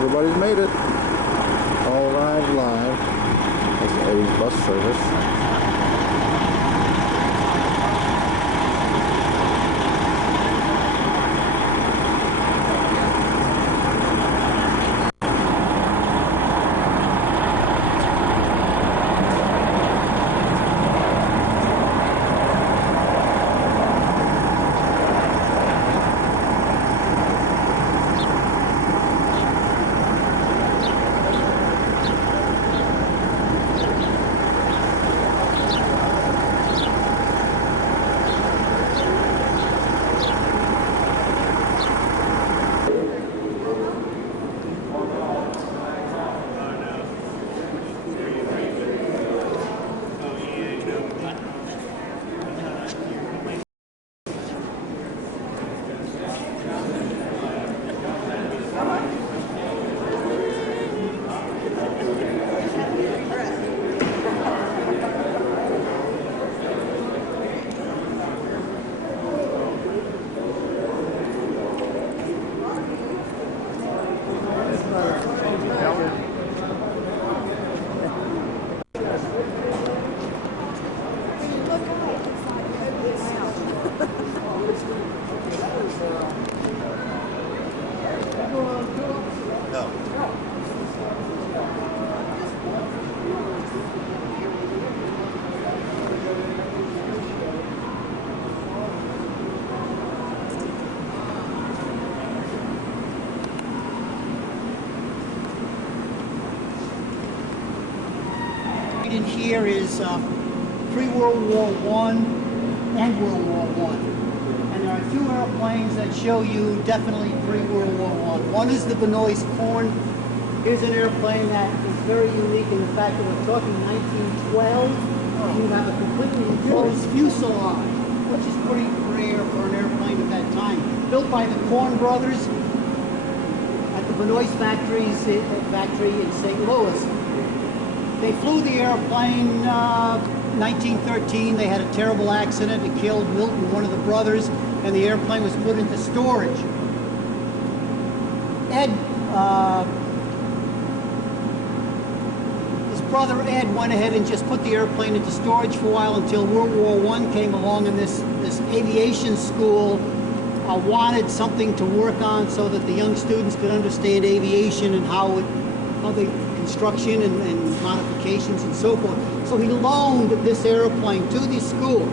everybody's made it. All arrived live. That's A's bus service. In here is pre-World War I and World War I. And there are two airplanes that show you definitely pre-World War I. One is the Benoist Corn. Here's an airplane that is very unique in the fact that we're talking 1912. You have a completely enclosed fuselage, which is pretty rare for an airplane at that time. Built by the Corn brothers at the Benoist factory in St. Louis. They flew the airplane 1913. They had a terrible accident. It killed Milton, one of the brothers, and the airplane was put into storage. His brother Ed went ahead and just put the airplane into storage for a while until World War I came along, and this aviation school wanted something to work on so that the young students could understand aviation and how they construction and modifications and so forth. So he loaned this airplane to the school,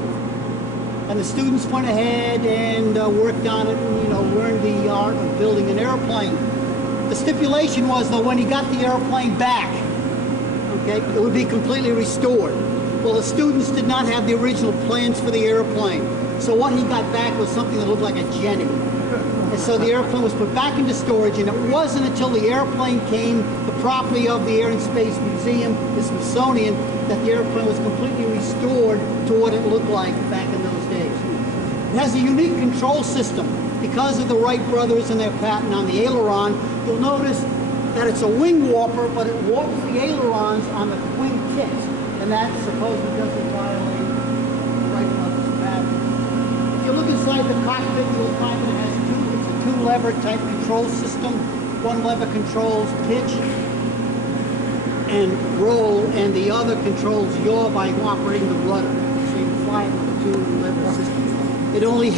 and the students went ahead and worked on it and learned the art of building an airplane. The stipulation was, though, when he got the airplane back, okay, it would be completely restored. Well, the students did not have the original plans for the airplane, so what he got back was something that looked like a Jenny. And so the airplane was put back into storage, and it wasn't until the airplane came the property of the Air and Space Museum, the Smithsonian, that the airplane was completely restored to what it looked like back in those days. It has a unique control system. Because of the Wright brothers and their patent on the aileron, you'll notice that it's a wing warper, but it warps the ailerons on the wing tips, and that supposedly doesn't violate the Wright brothers' patent. If you look inside the cockpit, you'll find that it has two-lever type control system. One lever controls pitch and roll, and the other controls yaw by operating the rudder. So you can fly it with a two-lever system. It only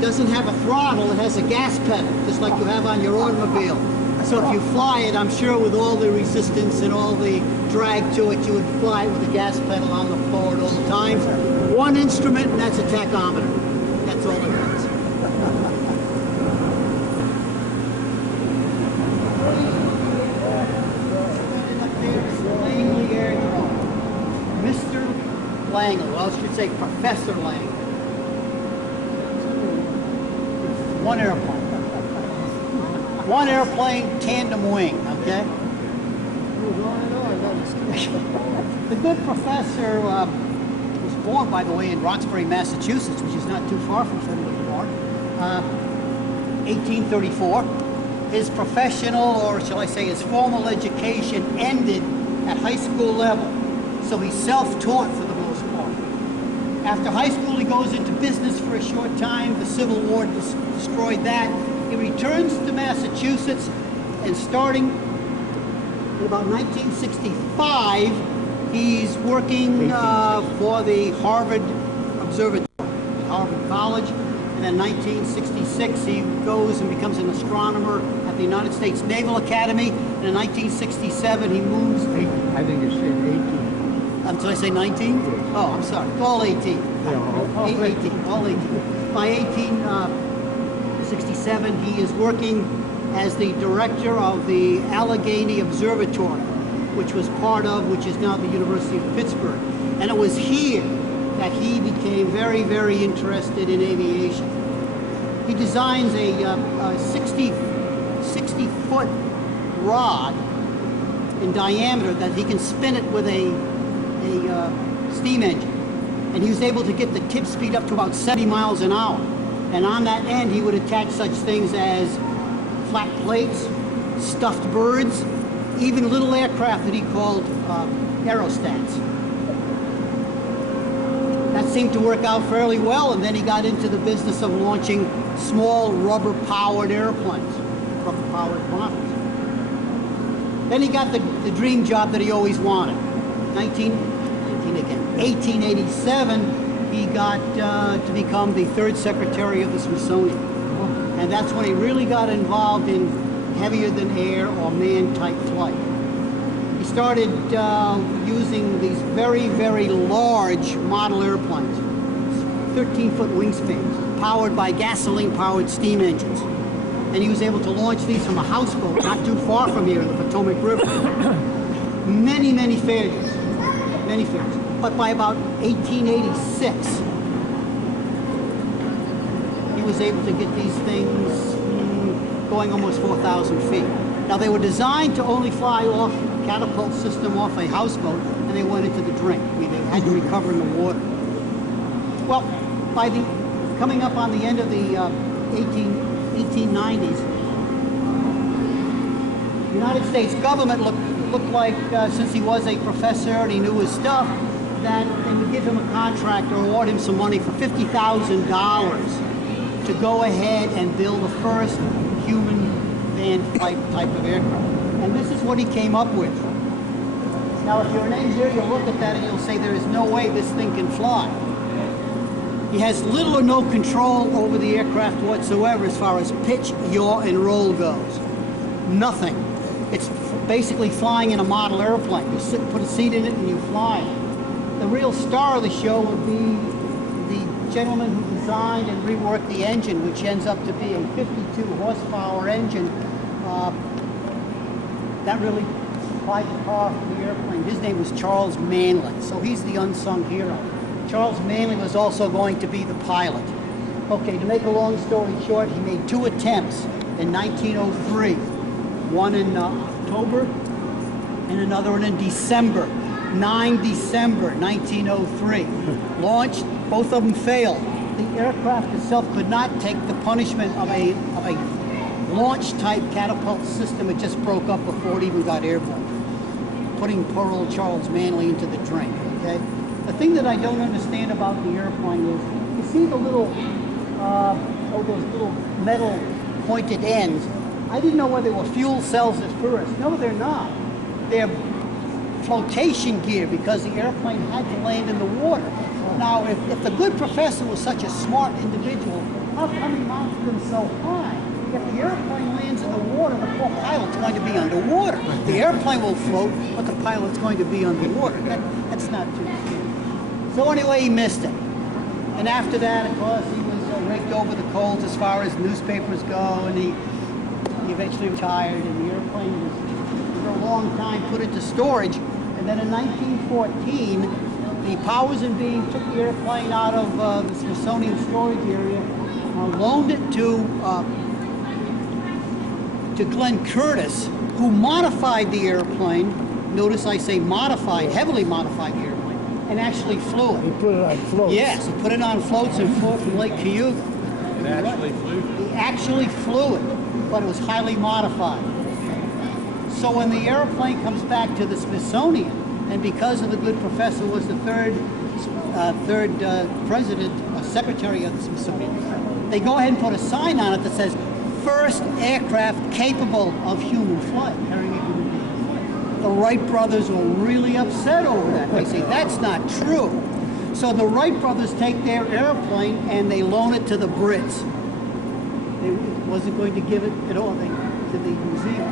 doesn't have a throttle, it has a gas pedal, just like you have on your automobile. So if you fly it, I'm sure with all the resistance and all the drag to it, you would fly it with a gas pedal on the floor at all times. One instrument, and that's a tachometer. That's all it has. Mr. Langley, well, I should say Professor Langley. One airplane. One airplane, tandem wing, okay? The good professor was born, by the way, in Roxbury, Massachusetts, which is not too far from Fenway Park, 1834. His professional, or shall I say his formal education, ended at high school level. So he's self-taught for the most part. After high school, he goes into business for a short time. The Civil War destroyed that. He returns to Massachusetts and starting in about 1965, he's working for the Harvard Observatory, Harvard College. And in 1966, he goes and becomes an astronomer at the United States Naval Academy. And in 1967, he moves. I think it's 18. Did I say 19? Oh, I'm sorry. All 18. Yeah, all 18. All 18. By 1867, he is working as the director of the Allegheny Observatory, which is now the University of Pittsburgh. And it was here that he became very, very interested in aviation. He designs a 60-foot rod in diameter that he can spin it with a steam engine. And he was able to get the tip speed up to about 70 miles an hour. And on that end, he would attach such things as flat plates, stuffed birds, even little aircraft that he called aerostats. That seemed to work out fairly well, and then he got into the business of launching small rubber-powered airplanes, rubber-powered bombers. Then he got the dream job that he always wanted. 1887, he got to become the third secretary of the Smithsonian. And that's when he really got involved in heavier than air or manned-type flight. He started using these very, very large model airplanes, 13-foot wingspans, powered by gasoline-powered steam engines. And he was able to launch these from a houseboat not too far from here in the Potomac River. Many, many failures. Many failures. But by about 1886, he was able to get these things going almost 4,000 feet. Now, they were designed to only fly off a catapult system off a houseboat, and they went into the drink. I mean, they had to recover in the water. Well, by coming up on the end of the 1890s, the United States government looked like, since he was a professor and he knew his stuff, that they would give him a contract or award him some money for $50,000 to go ahead and build the first human manned flight type of aircraft. And this is what he came up with. Now, if you're an engineer, you'll look at that and you'll say there is no way this thing can fly. He has little or no control over the aircraft whatsoever as far as pitch, yaw, and roll goes. Nothing. It's basically flying in a model airplane. You put a seat in it and you fly. The real star of the show would be the gentleman who designed and reworked the engine, which ends up to be a 52 horsepower engine that really supplied the power for the airplane. His name was Charles Manley, so he's the unsung hero. Charles Manley was also going to be the pilot. Okay, to make a long story short, he made 2 attempts in 1903. One in October and another one in December. 9 December 1903. Launched, both of them failed. The aircraft itself could not take the punishment of a launch-type catapult system. It just broke up before it even got airborne, putting poor old Charles Manley into the drink, okay? The thing that I don't understand about the airplane is, you see the little, those little metal pointed ends. I didn't know whether they were fuel cells at first. No, they're not. They're flotation gear because the airplane had to land in the water. Now, if the good professor was such a smart individual, how come he mounted them so high? If the airplane lands in the water, the poor pilot's going to be underwater. The airplane will float, but the pilot's going to be underwater. That's not too good. So anyway, he missed it. And after that, of course, he was raked over the coals as far as newspapers go, and he eventually retired, and the airplane was, for a long time, put into storage. And then in 1914, the powers and being took the airplane out of the Smithsonian storage area, loaned it to Glenn Curtis, who modified the airplane. Notice I say modified, heavily modified the airplane, and actually flew it. He put it on floats. Yes, he put it on floats and flew it from Lake Cayuga. It actually flew? He actually flew it, but it was highly modified. So when the airplane comes back to the Smithsonian, and because of the good professor was the third president or secretary of the Smithsonian, they go ahead and put a sign on it that says first aircraft capable of human flight, carrying a human being flight. The Wright brothers were really upset over that. They say, that's not true. So the Wright brothers take their airplane and they loan it to the Brits. They wasn't going to give it at all to the museum.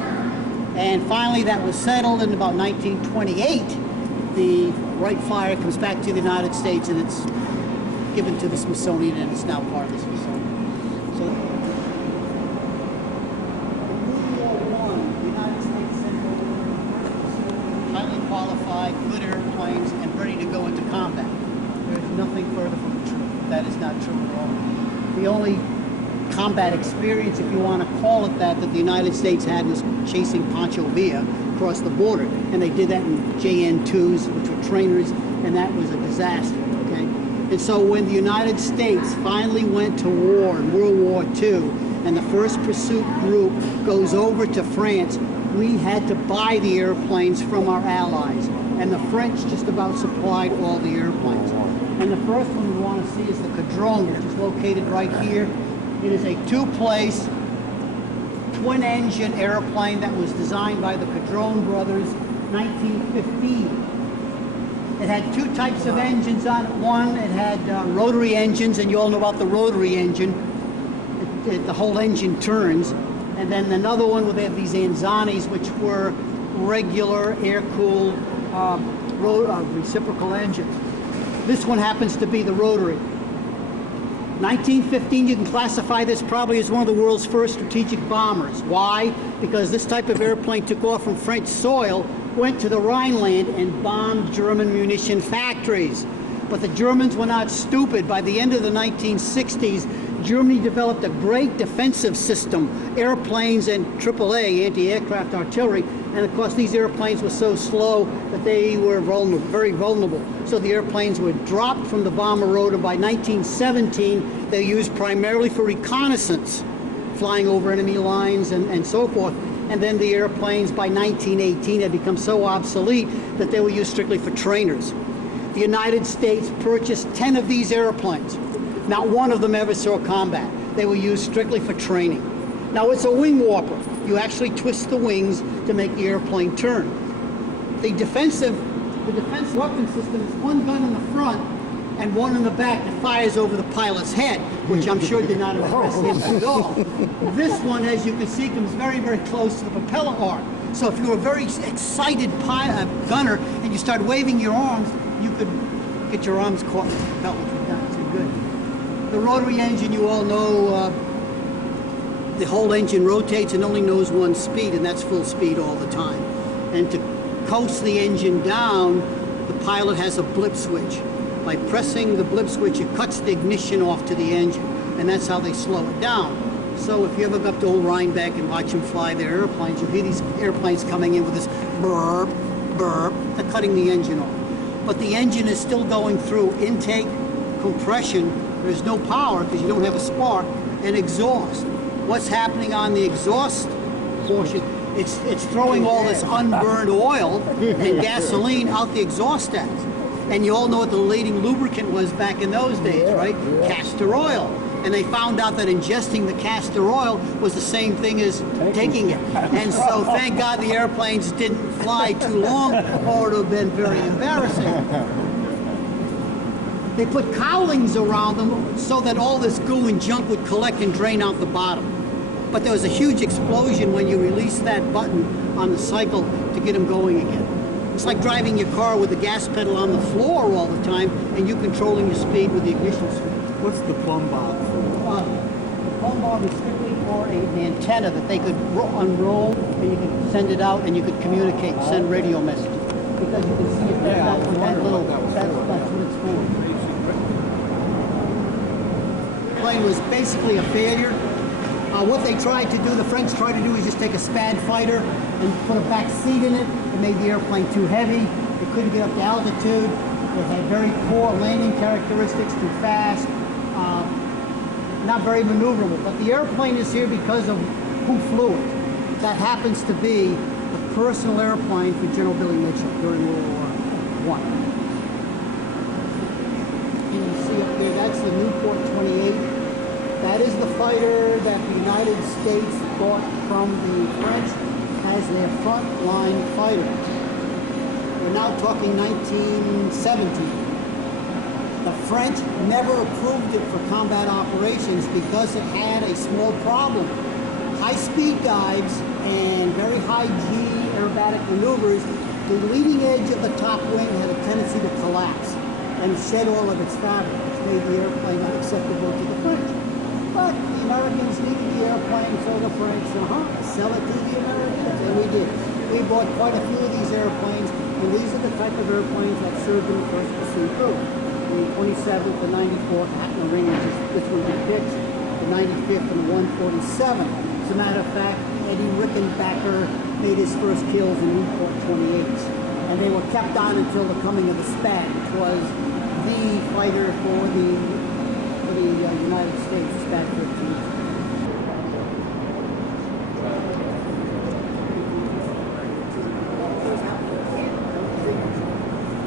And finally that was settled in about 1928. The Wright Flyer comes back to the United States and it's given to the Smithsonian, and it's now part of the Smithsonian. So, in World War I, the United States sent over highly qualified, good airplanes and ready to go into combat. There's nothing further from the truth. That is not true at all. The only combat experience, if you want to call it that, that the United States had was chasing Pancho Villa across the border, and they did that in JN-2s, which were trainers, and that was a disaster. Okay. And so when the United States finally went to war in World War II, and the first pursuit group goes over to France, we had to buy the airplanes from our allies. And the French just about supplied all the airplanes. And the first one we want to see is the Cadron, which is located right here. It is a two-place, twin-engine airplane that was designed by the Cadron brothers, 1915. It had two types of engines on it. One, it had rotary engines, and you all know about the rotary engine. The whole engine turns. And then another one where they have these Anzanis, which were regular air-cooled reciprocal engines. This one happens to be the rotary. 1915, you can classify this probably as one of the world's first strategic bombers. Why? Because this type of airplane took off from French soil, went to the Rhineland and bombed German munition factories. But the Germans were not stupid. By the end of the 1960s, Germany developed a great defensive system, airplanes and AAA, anti-aircraft artillery, and of course these airplanes were so slow that they were vulnerable, very vulnerable. So the airplanes were dropped from the bomber rotor. By 1917, they were used primarily for reconnaissance, flying over enemy lines and so forth. And then the airplanes by 1918 had become so obsolete that they were used strictly for trainers. The United States purchased 10 of these airplanes. Not one of them ever saw combat. They were used strictly for training. Now it's a wing warper. You actually twist the wings to make the airplane turn. The defensive weapon system is one gun in the front and one in the back that fires over the pilot's head, which I'm sure did not impress him at all. This one, as you can see, comes very, very close to the propeller arm. So if you're a very excited gunner and you start waving your arms, you could get your arms caught in the propeller, which would not too good. The rotary engine, you all know, the whole engine rotates and only knows one speed, and that's full speed all the time. And to coast the engine down, the pilot has a blip switch. By pressing the blip switch, it cuts the ignition off to the engine, and that's how they slow it down. So if you ever go up to old Rhinebeck and watch them fly their airplanes, you hear these airplanes coming in with this burp, burp, they're cutting the engine off. But the engine is still going through intake, compression, there's no power because you don't have a spark, and exhaust. What's happening on the exhaust portion? It's throwing all this unburned oil and gasoline out the exhaust stacks. And you all know what the leading lubricant was back in those days, right? Castor oil. And they found out that ingesting the castor oil was the same thing as taking it. And so thank God the airplanes didn't fly too long, or it would have been very embarrassing. They put cowlings around them so that all this goo and junk would collect and drain out the bottom. But there was a huge explosion when you release that button on the cycle to get them going again. It's like driving your car with the gas pedal on the floor all the time and you controlling your speed with the ignition switch. What's the plumb bob for? The plumb bob is strictly for an antenna that they could unroll and you could send it out and you could communicate, send radio messages. Because you can see it there, that's what that little, that's what it's for. The plane was basically a failure. What they tried to do, the French tried to do, is just take a Spad fighter and put a back seat in it. It made the airplane too heavy. It couldn't get up to altitude. It had very poor landing characteristics, too fast, not very maneuverable. But the airplane is here because of who flew it. That happens to be the personal airplane for General Billy Mitchell during World War I. You see up there, that's the Newport 28. That is the fighter that the United States bought from the French as their front-line fighter. We're now talking 1917. The French never approved it for combat operations because it had a small problem. High-speed dives and very high G aerobatic maneuvers, the leading edge of the top wing had a tendency to collapse and shed all of its fabric, which made the airplane unacceptable to the French. But the Americans needed the airplane, so the French, sell it to the Americans, and we did. We bought quite a few of these airplanes, and these are the type of airplanes that served in the 1st Pursuit Group. The 27th, the 94th Hatton Rangers, this one depicts the 95th and the 147. As a matter of fact, Eddie Rickenbacker made his first kills in Newport 28s. And they were kept on until the coming of the SPAD, which was the fighter for the United States, SPAD 13.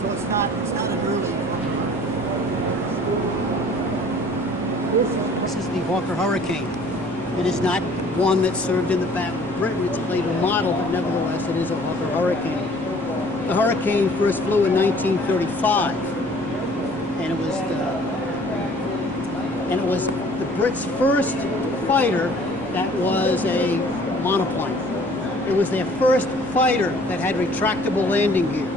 So it's not an early. This is the Hawker Hurricane. It is not one that served in the Battle of Britain. It's a later model, but nevertheless it is a Hawker Hurricane. The Hurricane first flew in 1935, and it was the Brits' first fighter that was a monoplane. It was their first fighter that had retractable landing gear,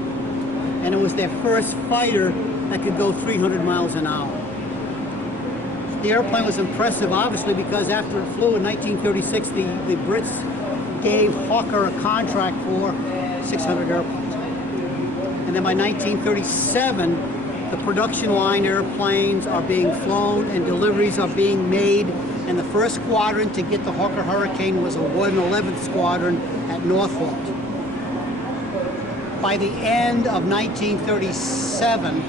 and it was their first fighter that could go 300 miles an hour. The airplane was impressive, obviously, because after it flew in 1936, the Brits gave Hawker a contract for 600 airplanes. And then by 1937, the production line airplanes are being flown and deliveries are being made. And the first squadron to get the Hawker Hurricane was a 111th Squadron at Norfolk. By the end of 1937,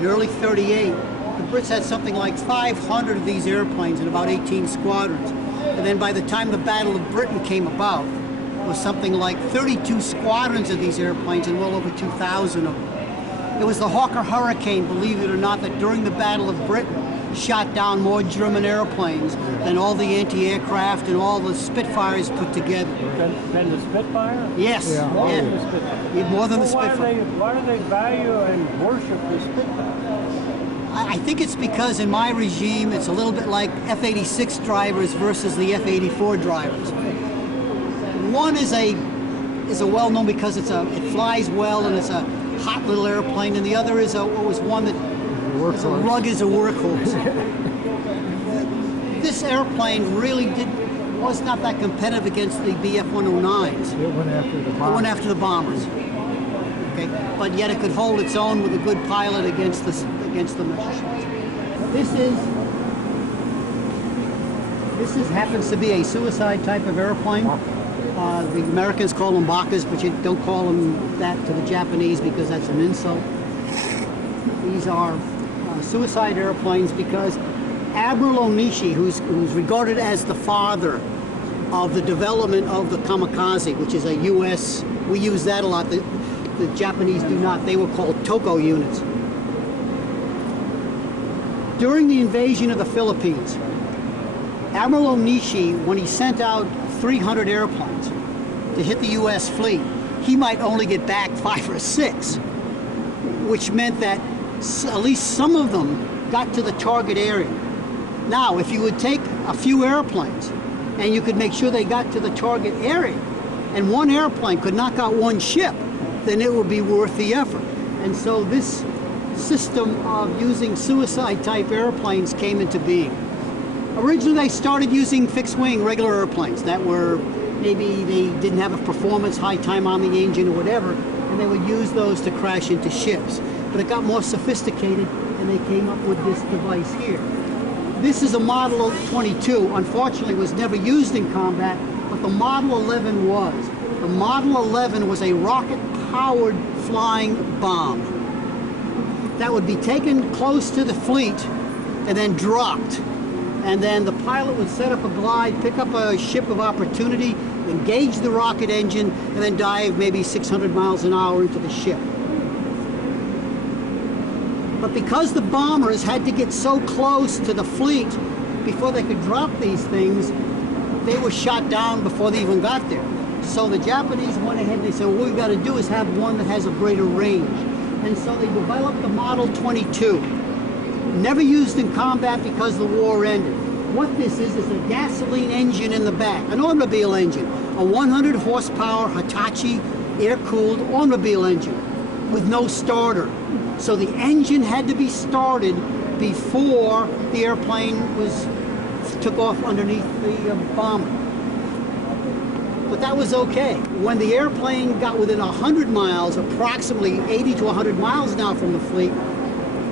the early 38, the Brits had something like 500 of these airplanes in about 18 squadrons. And then by the time the Battle of Britain came about, it was something like 32 squadrons of these airplanes and well over 2,000 of them. It was the Hawker Hurricane, believe it or not, that during the Battle of Britain shot down more German airplanes than all the anti-aircraft and all the Spitfires put together. Than the Spitfire? Yes. Yeah, more than the Spitfire. Yeah, more than the Spitfire. Why do they value and worship the Spitfire? I think it's because in my regime, it's a little bit like F-86 drivers versus the F-84 drivers. One is a well-known because it flies well and it's a hot little airplane, and the other is one that is a rugged as a workhorse. This airplane really was not that competitive against the Bf-109s. It went after the bombers. It went after the bombers. Okay, but yet it could hold its own with a good pilot against the Messerschmitts. This happens to be a suicide type of airplane. The Americans call them Bakas, but you don't call them that to the Japanese because that's an insult. These are suicide airplanes because Admiral Onishi, who's regarded as the father of the development of the kamikaze, which is a U.S., we use that a lot, the Japanese do not. They were called Toko units. During the invasion of the Philippines, Admiral Onishi, when he sent out 300 airplanes to hit the U.S. fleet, he might only get back 5 or 6, which meant that at least some of them got to the target area. Now, if you would take a few airplanes and you could make sure they got to the target area, and one airplane could knock out one ship, then it would be worth the effort. And so this system of using suicide-type airplanes came into being. Originally, they started using fixed-wing regular airplanes that were maybe they didn't have a performance, high time on the engine or whatever, and they would use those to crash into ships. But it got more sophisticated, and they came up with this device here. This is a Model 22. Unfortunately, it was never used in combat, but the Model 11 was. The Model 11 was a rocket-powered flying bomb that would be taken close to the fleet and then dropped. And then the pilot would set up a glide, pick up a ship of opportunity, engage the rocket engine, and then dive maybe 600 miles an hour into the ship. But because the bombers had to get so close to the fleet before they could drop these things, they were shot down before they even got there. So the Japanese went ahead and they said, well, what we've got to do is have one that has a greater range. And so they developed the Model 22. Never used in combat because the war ended. What this is a gasoline engine in the back, an automobile engine, a 100 horsepower Hitachi air-cooled automobile engine with no starter. So the engine had to be started before the airplane took off underneath the bomber. But that was okay. When the airplane got within 100 miles, approximately 80 to 100 miles now from the fleet,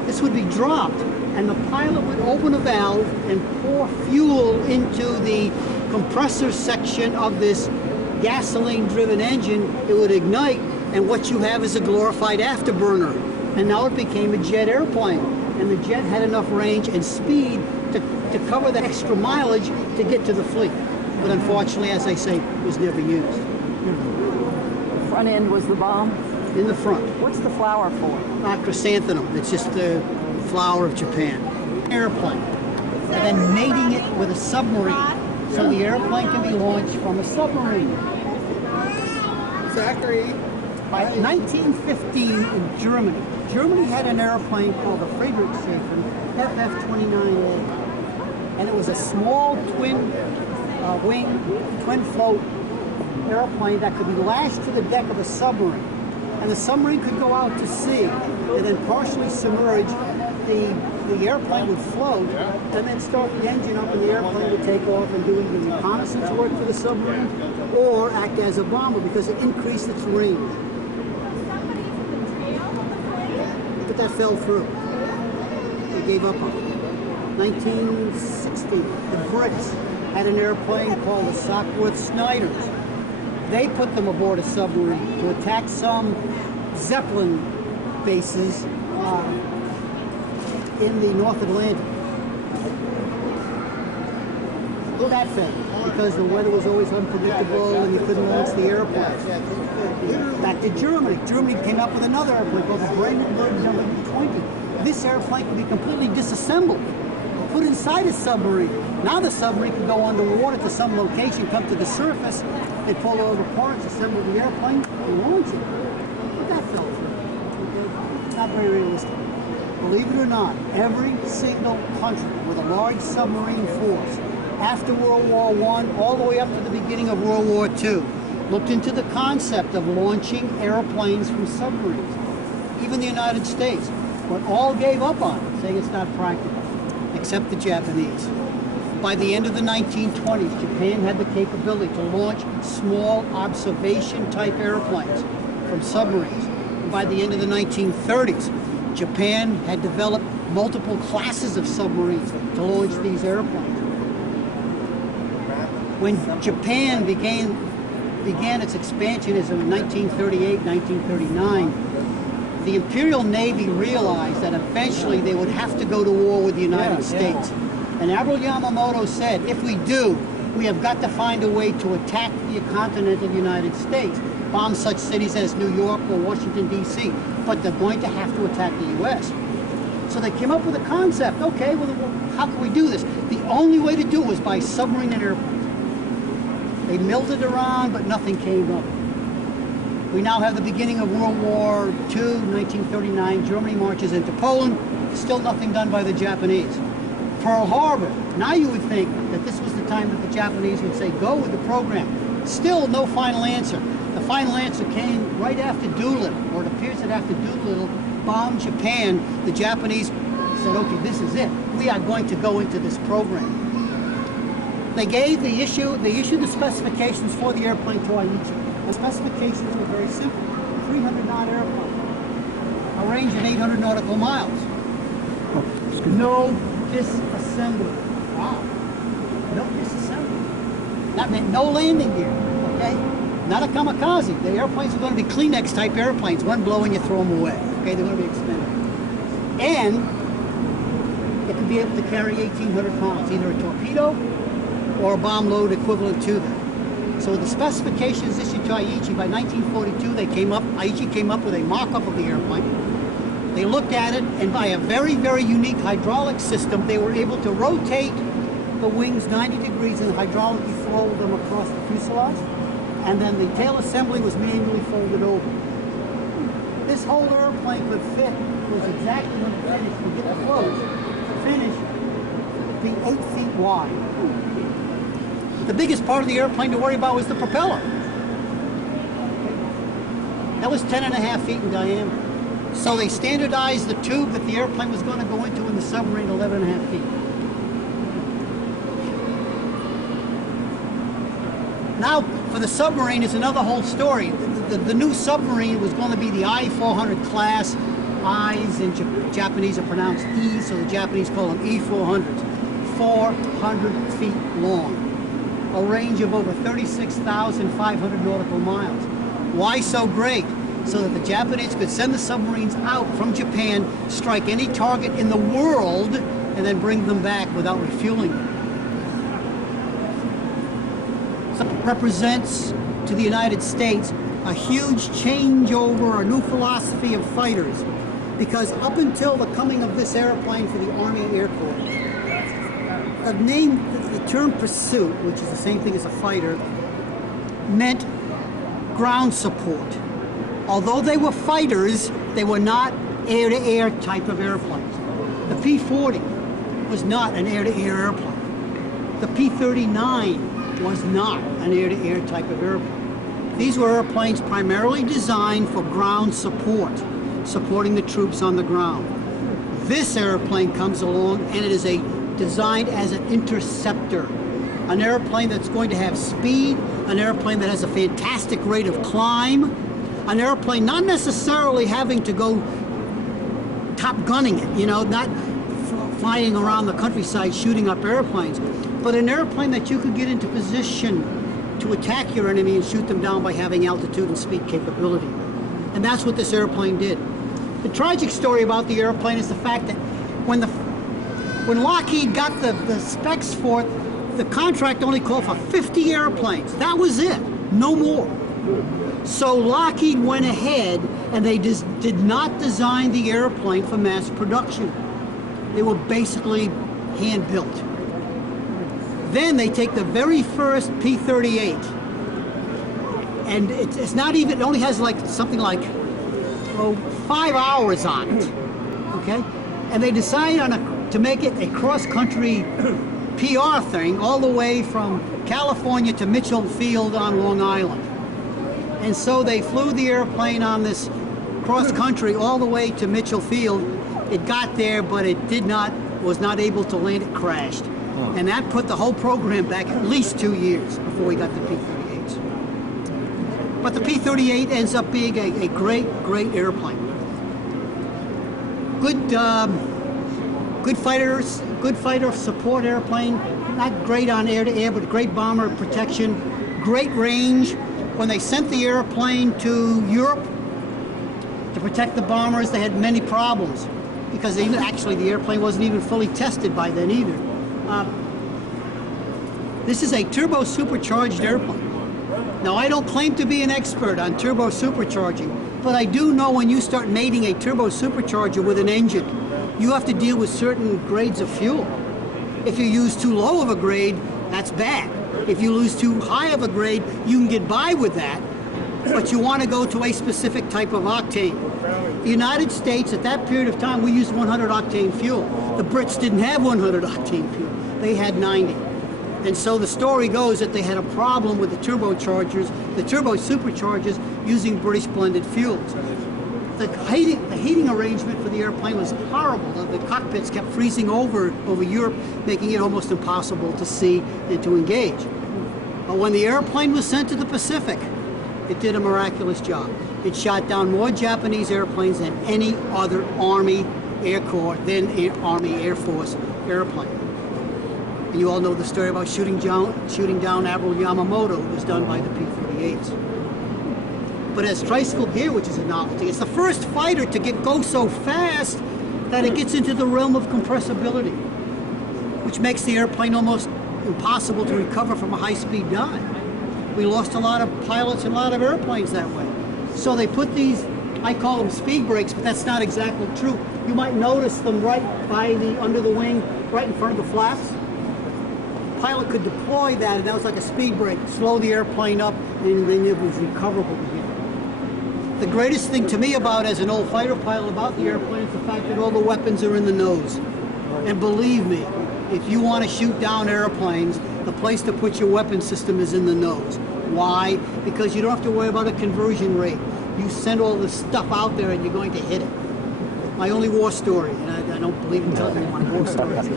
this would be dropped, and the pilot would open a valve and pour fuel into the compressor section of this gasoline-driven engine. It would ignite, and what you have is a glorified afterburner. And now it became a jet airplane, and the jet had enough range and speed to cover the extra mileage to get to the fleet. But unfortunately, as I say, it was never used. The front end was the bomb? In the front. What's the flower for? Chrysanthemum. It's just the flower of Japan. Airplane. And then mating it with a submarine. So the airplane can be launched from a submarine. Zachary. By 1915 in Germany had an airplane called the Friedrichshafen FF-29A. And it was a small twin float airplane that could be lashed to the deck of a submarine. And the submarine could go out to sea and then partially submerge. The airplane would float and then start the engine up and the airplane would take off and do either reconnaissance work for the submarine or act as a bomber because it increased its range. But that fell through. They gave up on it. 1960, the Brits had an airplane called the Sockworth-Snyders. They put them aboard a submarine to attack some Zeppelin bases in the North Atlantic. Well, that failed because the weather was always unpredictable and you couldn't launch the airplane. Back to Germany. Germany came up with another airplane called the Brandenburg W-20. This airplane could be completely disassembled, put inside a submarine. Now the submarine can go underwater to some location, come to the surface, and pull all the parts, assemble the airplane, and launch it. But that fell through. Not very realistic. Believe it or not, every single country with a large submarine force after World War I, all the way up to the beginning of World War II, looked into the concept of launching airplanes from submarines. Even the United States, but all gave up on it, saying it's not practical, except the Japanese. By the end of the 1920s, Japan had the capability to launch small observation-type airplanes from submarines. And by the end of the 1930s, Japan had developed multiple classes of submarines to launch these airplanes. When Japan began its expansion as in 1938, 1939, the Imperial Navy realized that eventually they would have to go to war with the United States. And Admiral Yamamoto said, if we do, we have got to find a way to attack the continental United States, bomb such cities as New York or Washington, D.C., but they're going to have to attack the U.S. So they came up with a concept. Okay, well, how can we do this? The only way to do it was by submarine and airplanes. They milled it around, but nothing came up. We now have the beginning of World War II, 1939. Germany marches into Poland. Still nothing done by the Japanese. Pearl Harbor. Now you would think that this was the time that the Japanese would say, go with the program. Still no final answer. The final answer came right after Doolittle, or it appears that after Doolittle bombed Japan, the Japanese said, okay, this is it. We are going to go into this program. They issued the specifications for the airplane to Aichi. The specifications were very simple. 300 knot airplane, a range of 800 nautical miles. No disassembly. Wow. No disassembly. That meant no landing gear, okay? Not a kamikaze. The airplanes are going to be Kleenex type airplanes. One blowing, you throw them away. Okay, they're going to be expendable. And it could be able to carry 1,800 pounds, either a torpedo or a bomb load equivalent to that. So the specifications issued to Aichi by 1942, Aichi came up with a mock-up of the airplane. They looked at it, and by a very, very unique hydraulic system, they were able to rotate the wings 90 degrees and hydraulically fold them across the fuselage. And then the tail assembly was manually folded over. This whole airplane could fit, was exactly when it finished, to get close, finish, be 8 feet wide. The biggest part of the airplane to worry about was the propeller. That was 10.5 feet in diameter. So they standardized the tube that the airplane was going to go into in the submarine 11.5 feet. Now, for the submarine is another whole story. The new submarine was going to be the I-400 class. I's in Japanese are pronounced E, so the Japanese call them E-400s. 400 feet long. A range of over 36,500 nautical miles. Why so great? So that the Japanese could send the submarines out from Japan, strike any target in the world, and then bring them back without refueling them. So it represents to the United States a huge changeover, a new philosophy of fighters. Because up until the coming of this airplane for the Army Air Corps, the term pursuit, which is the same thing as a fighter, meant ground support. Although they were fighters, they were not air-to-air type of airplanes. The P-40 was not an air-to-air airplane. The P-39 was not an air-to-air type of airplane. These were airplanes primarily designed for ground support, supporting the troops on the ground. This airplane comes along and it is designed as an interceptor, an airplane that's going to have speed, an airplane that has a fantastic rate of climb, an airplane not necessarily having to go top gunning it, not flying around the countryside shooting up airplanes, but an airplane that you could get into position to attack your enemy and shoot them down by having altitude and speed capability. And that's what this airplane did. The tragic story about the airplane is the fact that when Lockheed got the specs for it, the contract only called for 50 airplanes. That was it, no more. So Lockheed went ahead and they just did not design the airplane for mass production. They were basically hand-built. Then they take the very first P-38, and it's not even, it only has like something like 5 hours on it, okay? And they decide to make it a cross-country PR thing all the way from California to Mitchell Field on Long Island. And so they flew the airplane on this cross-country all the way to Mitchell Field. It got there, but it was not able to land. It crashed. And that put the whole program back at least 2 years before we got the P-38s. But the P-38 ends up being a great, great airplane. Good fighter support airplane. Not great on air-to-air, but great bomber protection. Great range. When they sent the airplane to Europe to protect the bombers, they had many problems because the airplane wasn't even fully tested by then either. This is a turbo-supercharged airplane. Now, I don't claim to be an expert on turbo-supercharging, but I do know when you start mating a turbo-supercharger with an engine, you have to deal with certain grades of fuel. If you use too low of a grade, that's bad. If you lose too high of a grade, you can get by with that, but you want to go to a specific type of octane. The United States, at that period of time, we used 100 octane fuel. The Brits didn't have 100 octane fuel. They had 90. And so the story goes that they had a problem with the turbochargers, the turbo superchargers, using British blended fuels. The heating arrangement for the airplane was horrible. The cockpits kept freezing over Europe, making it almost impossible to see and to engage. But when the airplane was sent to the Pacific, it did a miraculous job. It shot down more Japanese airplanes than any other Army Air Corps, then Army Air Force airplane. And you all know the story about shooting down Admiral Yamamoto. It was done by the P-38s. But as tricycle gear, which is a novelty, it's the first fighter to go so fast that it gets into the realm of compressibility, which makes the airplane almost impossible to recover from a high-speed dive. We lost a lot of pilots and a lot of airplanes that way. So they put these, I call them speed brakes, but that's not exactly true. You might notice them right by under the wing, right in front of the flaps. pilot could deploy that, and that was like a speed brake, slow the airplane up, and then it was recoverable again. The greatest thing to me about, as an old fighter pilot, about the airplane is the fact that all the weapons are in the nose. And believe me, if you want to shoot down airplanes, the place to put your weapon system is in the nose. Why? Because you don't have to worry about a conversion rate. You send all this stuff out there and you're going to hit it. My only war story, and I don't believe in telling you my war stories.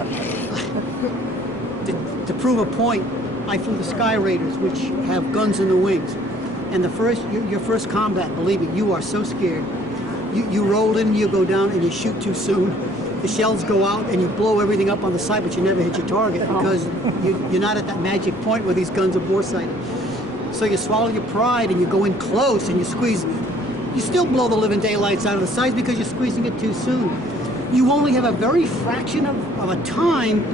To prove a point, I flew the Sky Raiders, which have guns in the wings. And your first combat, believe me, you are so scared. You roll in, you go down, and you shoot too soon. The shells go out, and you blow everything up on the side, but you never hit your target because you're not at that magic point where these guns are bore-sighted. So you swallow your pride, and you go in close, and you squeeze. You still blow the living daylights out of the sides because you're squeezing it too soon. You only have a very fraction of a time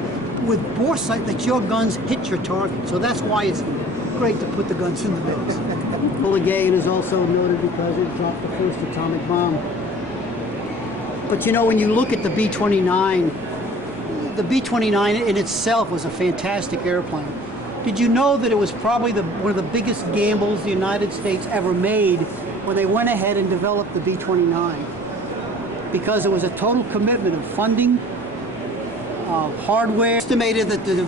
with bore sight that your guns hit your target. So that's why it's great to put the guns in the nose. Bulligan is also noted because it dropped the first atomic bomb. But you know, when you look at the B-29, the B-29 in itself was a fantastic airplane. Did you know that it was probably one of the biggest gambles the United States ever made when they went ahead and developed the B-29? Because it was a total commitment of funding, of hardware. Estimated that the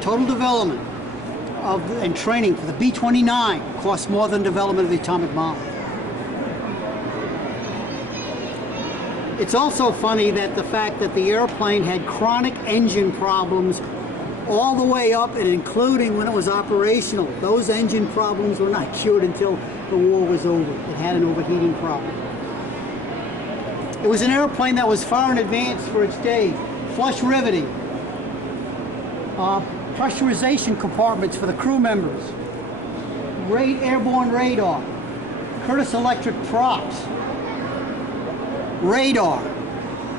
total development and training for the B-29 cost more than development of the atomic bomb. It's also funny that the fact that the airplane had chronic engine problems all the way up and including when it was operational. Those engine problems were not cured until the war was over. It had an overheating problem. It was an airplane that was far in advance for its day. Flush riveting, pressurization compartments for the crew members, airborne radar, Curtiss electric props, radar,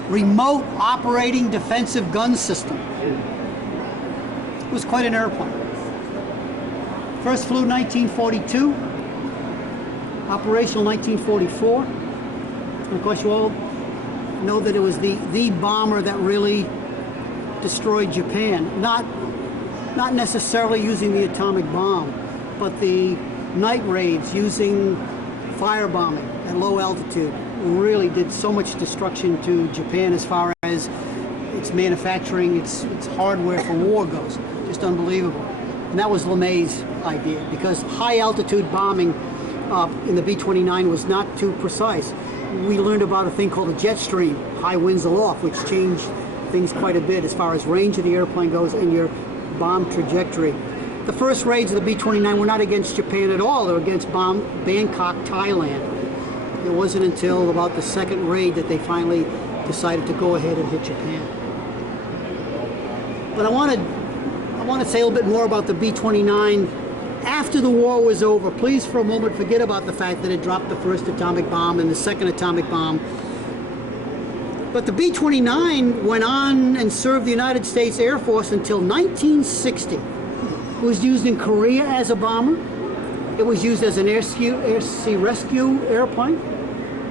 remote operating defensive gun system. It was quite an airplane. First flew 1942, operational 1944. And of course you all know that it was the bomber that really destroyed Japan. Not necessarily using the atomic bomb, but the night raids using firebombing at low altitude really did so much destruction to Japan as far as its manufacturing, its hardware for war goes. Just unbelievable. And that was LeMay's idea, because high altitude bombing in the B-29 was not too precise. We learned about a thing called a jet stream, high winds aloft, which changed things quite a bit as far as range of the airplane goes and your bomb trajectory. The first raids of the B-29 were not against Japan at all. They were against Bangkok, Thailand. It wasn't until about the second raid that they finally decided to go ahead and hit Japan. But I want to say a little bit more about the B-29 after the war was over. Please, for a moment, forget about the fact that it dropped the first atomic bomb and the second atomic bomb. But the B-29 went on and served the United States Air Force until 1960. It was used in Korea as a bomber. It was used as an air sea rescue airplane.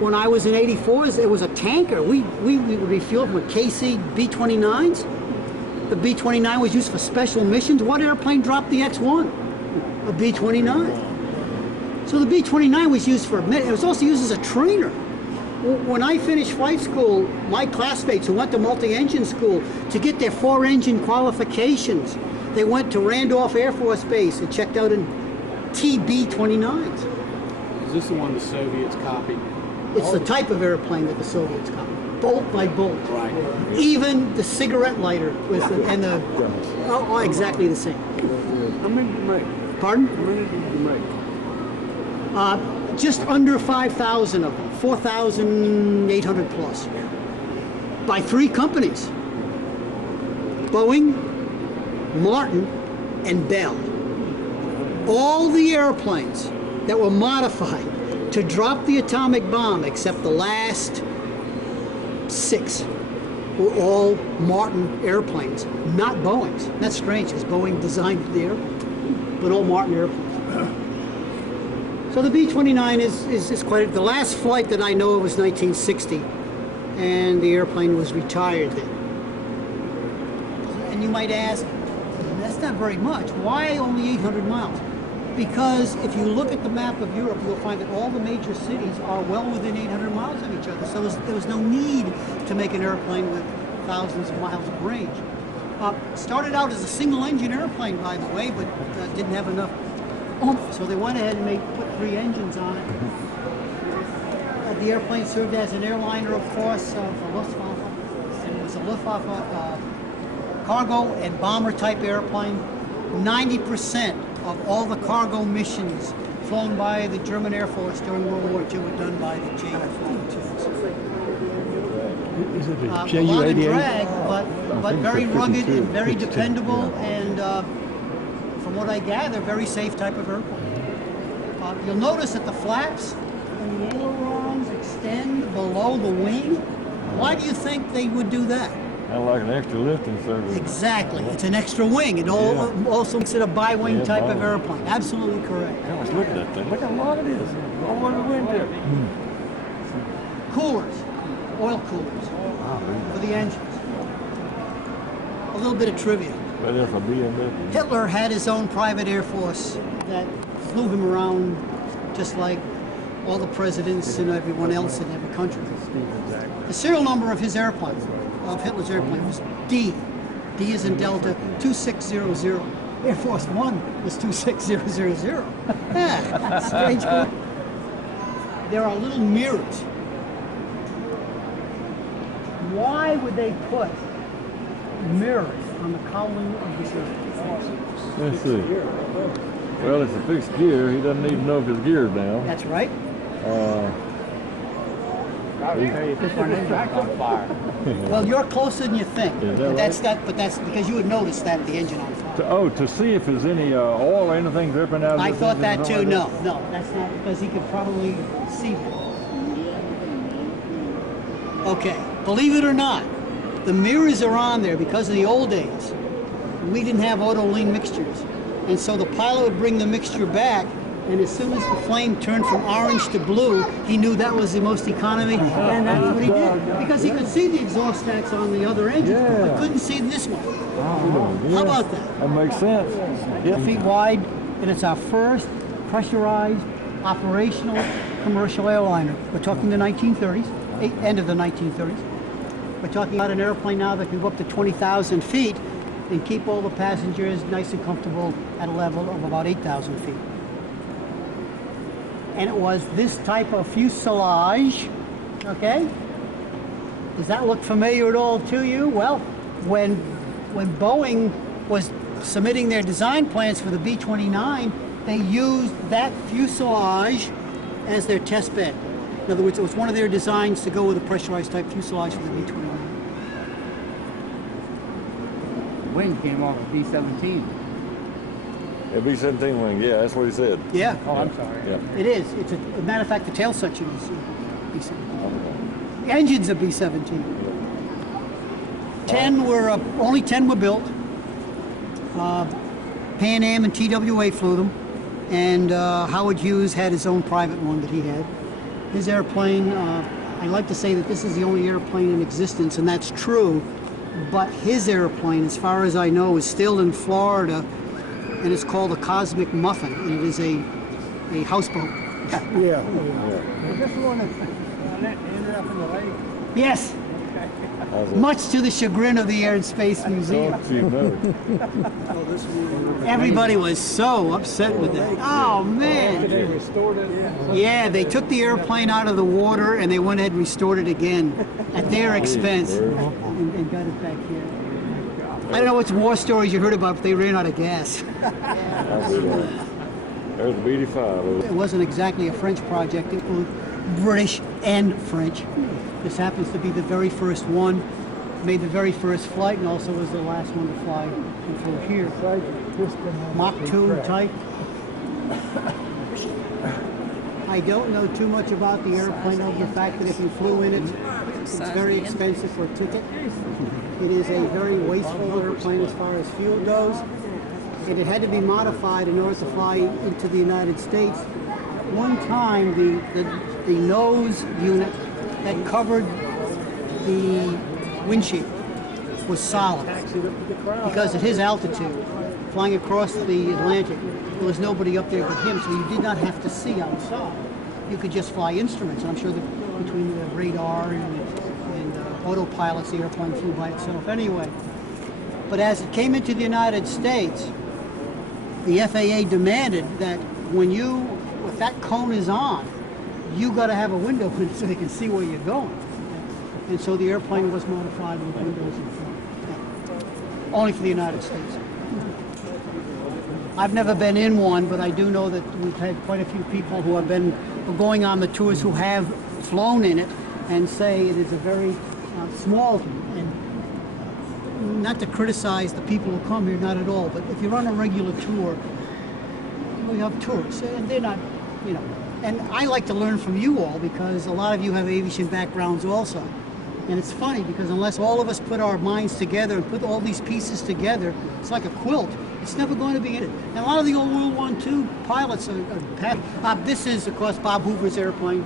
When I was in '84, it was a tanker. We refueled with KC B-29s. The B-29 was used for special missions. What airplane dropped the X-1? A B-29. So the B-29 was used for, it was also used as a trainer. When I finished flight school, my classmates who went to multi-engine school, to get their 4-engine qualifications, they went to Randolph Air Force Base and checked out in TB-29s. Is this the one the Soviets copied? It's the type of airplane that the Soviets copied, bolt by bolt. Right. Even the cigarette lighter was exactly the same. How many did you make? Pardon? How many did you make? Just under 5,000 of them, 4,800 plus, by 3 companies: Boeing, Martin, and Bell. All the airplanes that were modified to drop the atomic bomb, except the last 6, were all Martin airplanes, not Boeing's. That's strange, because Boeing designed the airplane, but all Martin airplanes. So the B-29 is quite, the last flight that I know of was 1960, and the airplane was retired then. And you might ask, that's not very much. Why only 800 miles? Because if you look at the map of Europe, you'll find that all the major cities are well within 800 miles of each other. So there was no need to make an airplane with thousands of miles of range. Started out as a single-engine airplane, by the way, but didn't have enough oomph, so they went ahead and put 3 engines on it. The airplane served as an airliner, of course, for Luftwaffe, and it was a Luftwaffe cargo and bomber type airplane. 90% of all the cargo missions flown by the German Air Force during World War II were done by the Ju-52s. Is it a A lot of Ju-88? drag, but very rugged and very dependable, and from what I gather, very safe type of airplane. You'll notice that the flaps and the ailerons extend below the wing. Why do you think they would do that? Kind of like an extra lifting service. Exactly. It's an extra wing. It also makes it a bi-wing Yeah, type of bi-wing. airplane. Absolutely correct. Yeah, let's look at that thing. Look how long it is. Oh, what a wind there. Coolers, oil coolers for the engines. A little bit of trivia. But there's a BMW. Hitler had his own private air force that flew him around just like all the presidents and everyone else in every country. The serial number of his airplane, of Hitler's airplane, was D. D is in Delta 2600. Air Force One was 26000. Yeah, strange. There are little mirrors. Why would they put mirrors on the cowling of this airplane? Let's see. Well, it's a fixed gear. He doesn't need to know if his gear's down. That's right. This one is on fire. Well, you're closer than you think. Is that But that's because you would notice that the engine on fire. To see if there's any oil or anything dripping out of I this thought engine or that too. something like No, that's not because he could probably see that. Okay, believe it or not, the mirrors are on there because in the old days we didn't have auto lean mixtures, and so the pilot would bring the mixture back, and as soon as the flame turned from orange to blue, he knew that was the most economy, and that's what he did because he could see the exhaust stacks on the other engines, but couldn't see this one. that. How about that? That makes sense. 8 feet wide, and it's our first pressurized operational commercial airliner. We're talking the 1930s, end of the 1930s. We're talking about an airplane now that can go up to 20,000 feet and keep all the passengers nice and comfortable at a level of about 8,000 feet. And it was this type of fuselage, okay? Does that look familiar at all to you? Well, when Boeing was submitting their design plans for the B-29, they used that fuselage as their test bed. In other words, it was one of their designs to go with a pressurized type fuselage for the B-29. Wing came off of B-17. Yeah, B-17 wing. Yeah, that's what he said. Yeah, Oh, I'm sorry. Yeah. it is. It's a matter of fact, the tail section is B-17. The engine's a B-17. 10 were only 10 were built. Pan Am and TWA flew them, and Howard Hughes had his own private one that he had. His airplane, I like to say that this is the only airplane in existence, and that's true, but his airplane, as far as I know, is still in Florida, and it's called the Cosmic Muffin, and it is a houseboat. Yeah. Is this the one that ended up in the lake? Yes, How's that? much to the chagrin of the Air and Space Museum. Don't you know? Everybody was so upset with that. Oh, man. They restored it. Yeah, they took the airplane out of the water and they went ahead and restored it again at their expense and got it back here. I don't know which war stories you heard about, but they ran out of gas. There's the B-85. It wasn't exactly a French project, it was British and French. This happens to be the very first one, made the very first flight, and also was the last one to fly and flew here. Mach 2 type. I don't know too much about the airplane, other than the fact that if you flew in it, it's very expensive for a ticket. It is a very wasteful airplane as far as fuel goes, and it had to be modified in order to fly into the United States. One time, the nose unit that covered the windshield was solid because at his altitude, flying across the Atlantic. There was nobody up there but him, so you did not have to see outside. You could just fly instruments. And I'm sure that between the radar and autopilots, the airplane flew by itself anyway. But as it came into the United States, the FAA demanded that if that cone is on, you got to have a window in it so they can see where you're going. And so the airplane was modified with windows in front. Yeah. Only for the United States. I've never been in one, but I do know that we've had quite a few people who have been going on the tours who have flown in it and say it is a very small thing. And not to criticize the people who come here, not at all, but if you're on a regular tour, we have tourists, and they're not, you know. And I like to learn from you all because a lot of you have aviation backgrounds also. And it's funny because unless all of us put our minds together and put all these pieces together, it's like a quilt. It's never going to be in it. And a lot of the old World War II pilots are this is, of course, Bob Hoover's airplane.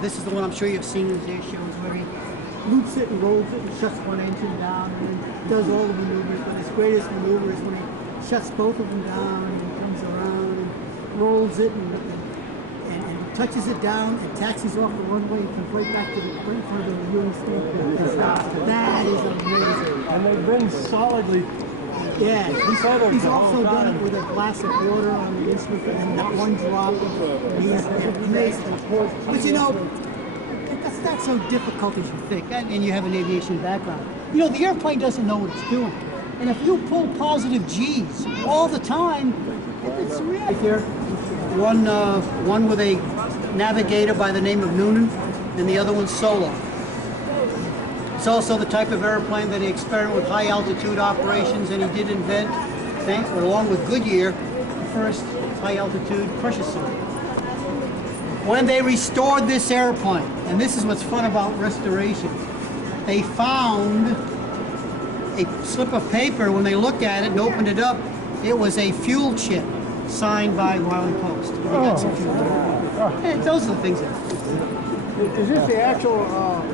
This is the one I'm sure you've seen in his air shows where he loops it and rolls it and shuts one engine down and then does all the maneuvers. But his greatest maneuver is when he shuts both of them down and he comes around and rolls it and touches it down and taxis off the runway and comes right back to the right in front of the Union State. That is amazing. And they've been solidly. Yeah, he's also done it with a glass of water on the instrument and not one drop. He's amazing. But you know, that's not so difficult as you think. And you have an aviation background. You know, the airplane doesn't know what it's doing. And if you pull positive G's all the time, it's real. Right there, one with a navigator by the name of Noonan, and the other one's solo. It's also the type of airplane that he experimented with high altitude operations, and he did invent, along with Goodyear, the first high altitude pressure suit. When they restored this airplane, and this is what's fun about restoration, they found a slip of paper. When they looked at it and opened it up, it was a fuel chip signed by Wiley Post. They got some fuel. And those are the things that. Is this the actual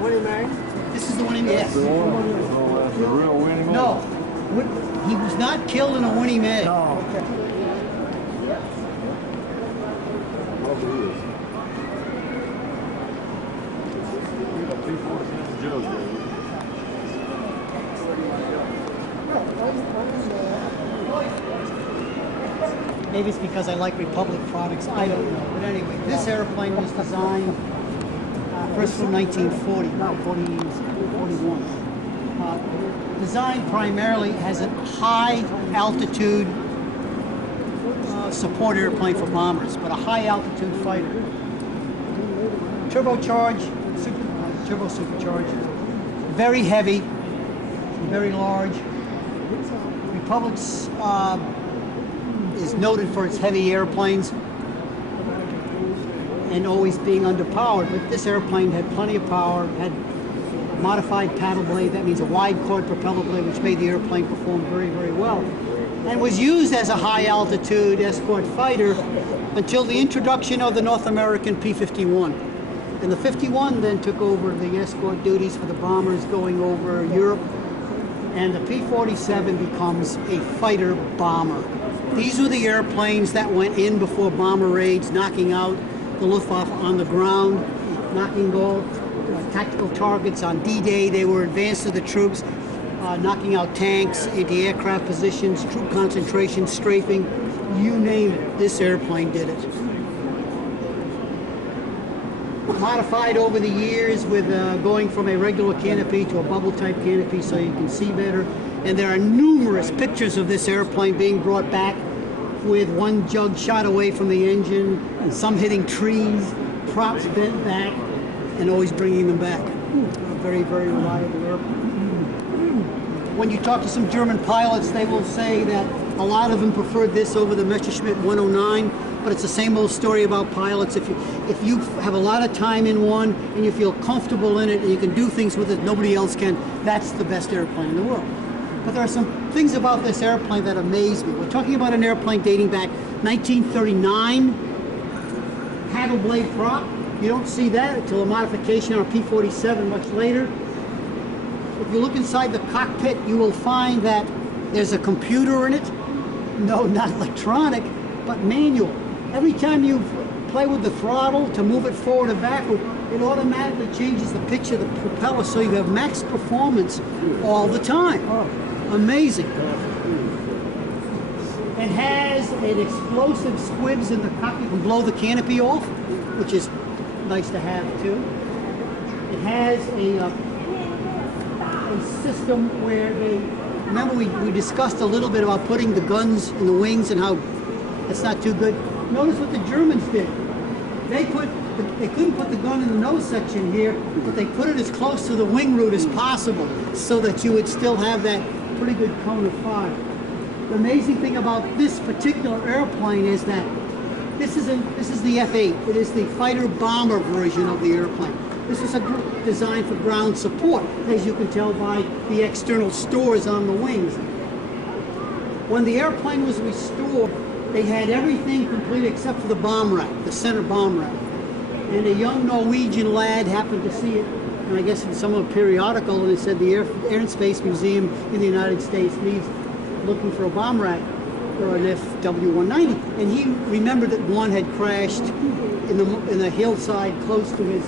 Winnie Mag? This is the one in the That's the real Winnie Mag? No, he was not killed in a Winnie Mag. Oh, okay. Maybe it's because I like Republic products, I don't know. But anyway, this airplane was designed first from 1940, about 41. Designed primarily as a high altitude support airplane for bombers, but a high altitude fighter. Turbocharged, turbo supercharged, very heavy, very large. Republic's is noted for its heavy airplanes and always being underpowered, but this airplane had plenty of power, had a modified paddle blade, that means a wide chord propeller blade, which made the airplane perform very, very well, and was used as a high altitude escort fighter until the introduction of the North American P-51. And the 51 then took over the escort duties for the bombers going over Europe, and the P-47 becomes a fighter bomber. These were the airplanes that went in before bomber raids, knocking out the Luftwaffe on the ground, knocking all tactical targets on D-Day. They were advanced to the troops, knocking out tanks, anti-aircraft positions, troop concentration, strafing, you name it. This airplane did it. Modified over the years with going from a regular canopy to a bubble-type canopy so you can see better. And there are numerous pictures of this airplane being brought back with one jug shot away from the engine, and some hitting trees, props bent back, and always bringing them back. A very, very reliable airplane. When you talk to some German pilots, they will say that a lot of them preferred this over the Messerschmitt 109, but it's the same old story about pilots. If you have a lot of time in one and you feel comfortable in it and you can do things with it nobody else can, that's the best airplane in the world. But there are some things about this airplane that amaze me. We're talking about an airplane dating back 1939, paddle blade prop. You don't see that until a modification on a P-47 much later. If you look inside the cockpit, you will find that there's a computer in it, No, not electronic, but manual. Every time you play with the throttle to move it forward or backward, it automatically changes the pitch of the propeller so you have max performance all the time. Amazing. It has an explosive squibs in the cockpit. You can blow the canopy off, which is nice to have too. It has a system where they, remember we discussed a little bit about putting the guns in the wings and how it's not too good. Notice what the Germans did. They couldn't put the gun in the nose section here, but they put it as close to the wing root as possible so that you would still have that pretty good cone of fire. The amazing thing about this particular airplane is that this is the F-8. It is the fighter bomber version of the airplane. This is designed for ground support, as you can tell by the external stores on the wings. When the airplane was restored, they had everything complete except for the bomb rack, the center bomb rack. And a young Norwegian lad happened to see it, and I guess in some periodical, and it said the Air and Space Museum in the United States needs looking for a bomb rack or an FW-190. And he remembered that one had crashed in the hillside close to his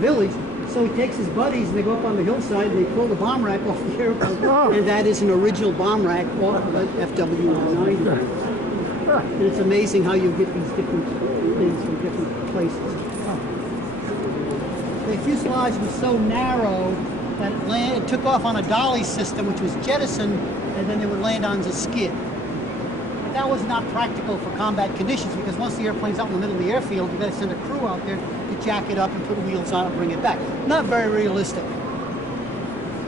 village. So he takes his buddies and they go up on the hillside and they pull the bomb rack off the airplane. And that is an original bomb rack off of an FW-190. And it's amazing how you get these different things from different places. The fuselage was so narrow that it took off on a dolly system, which was jettisoned, and then they would land on the skid. But that was not practical for combat conditions because once the airplane's out in the middle of the airfield, you've got to send a crew out there to jack it up and put wheels on it and bring it back. Not very realistic.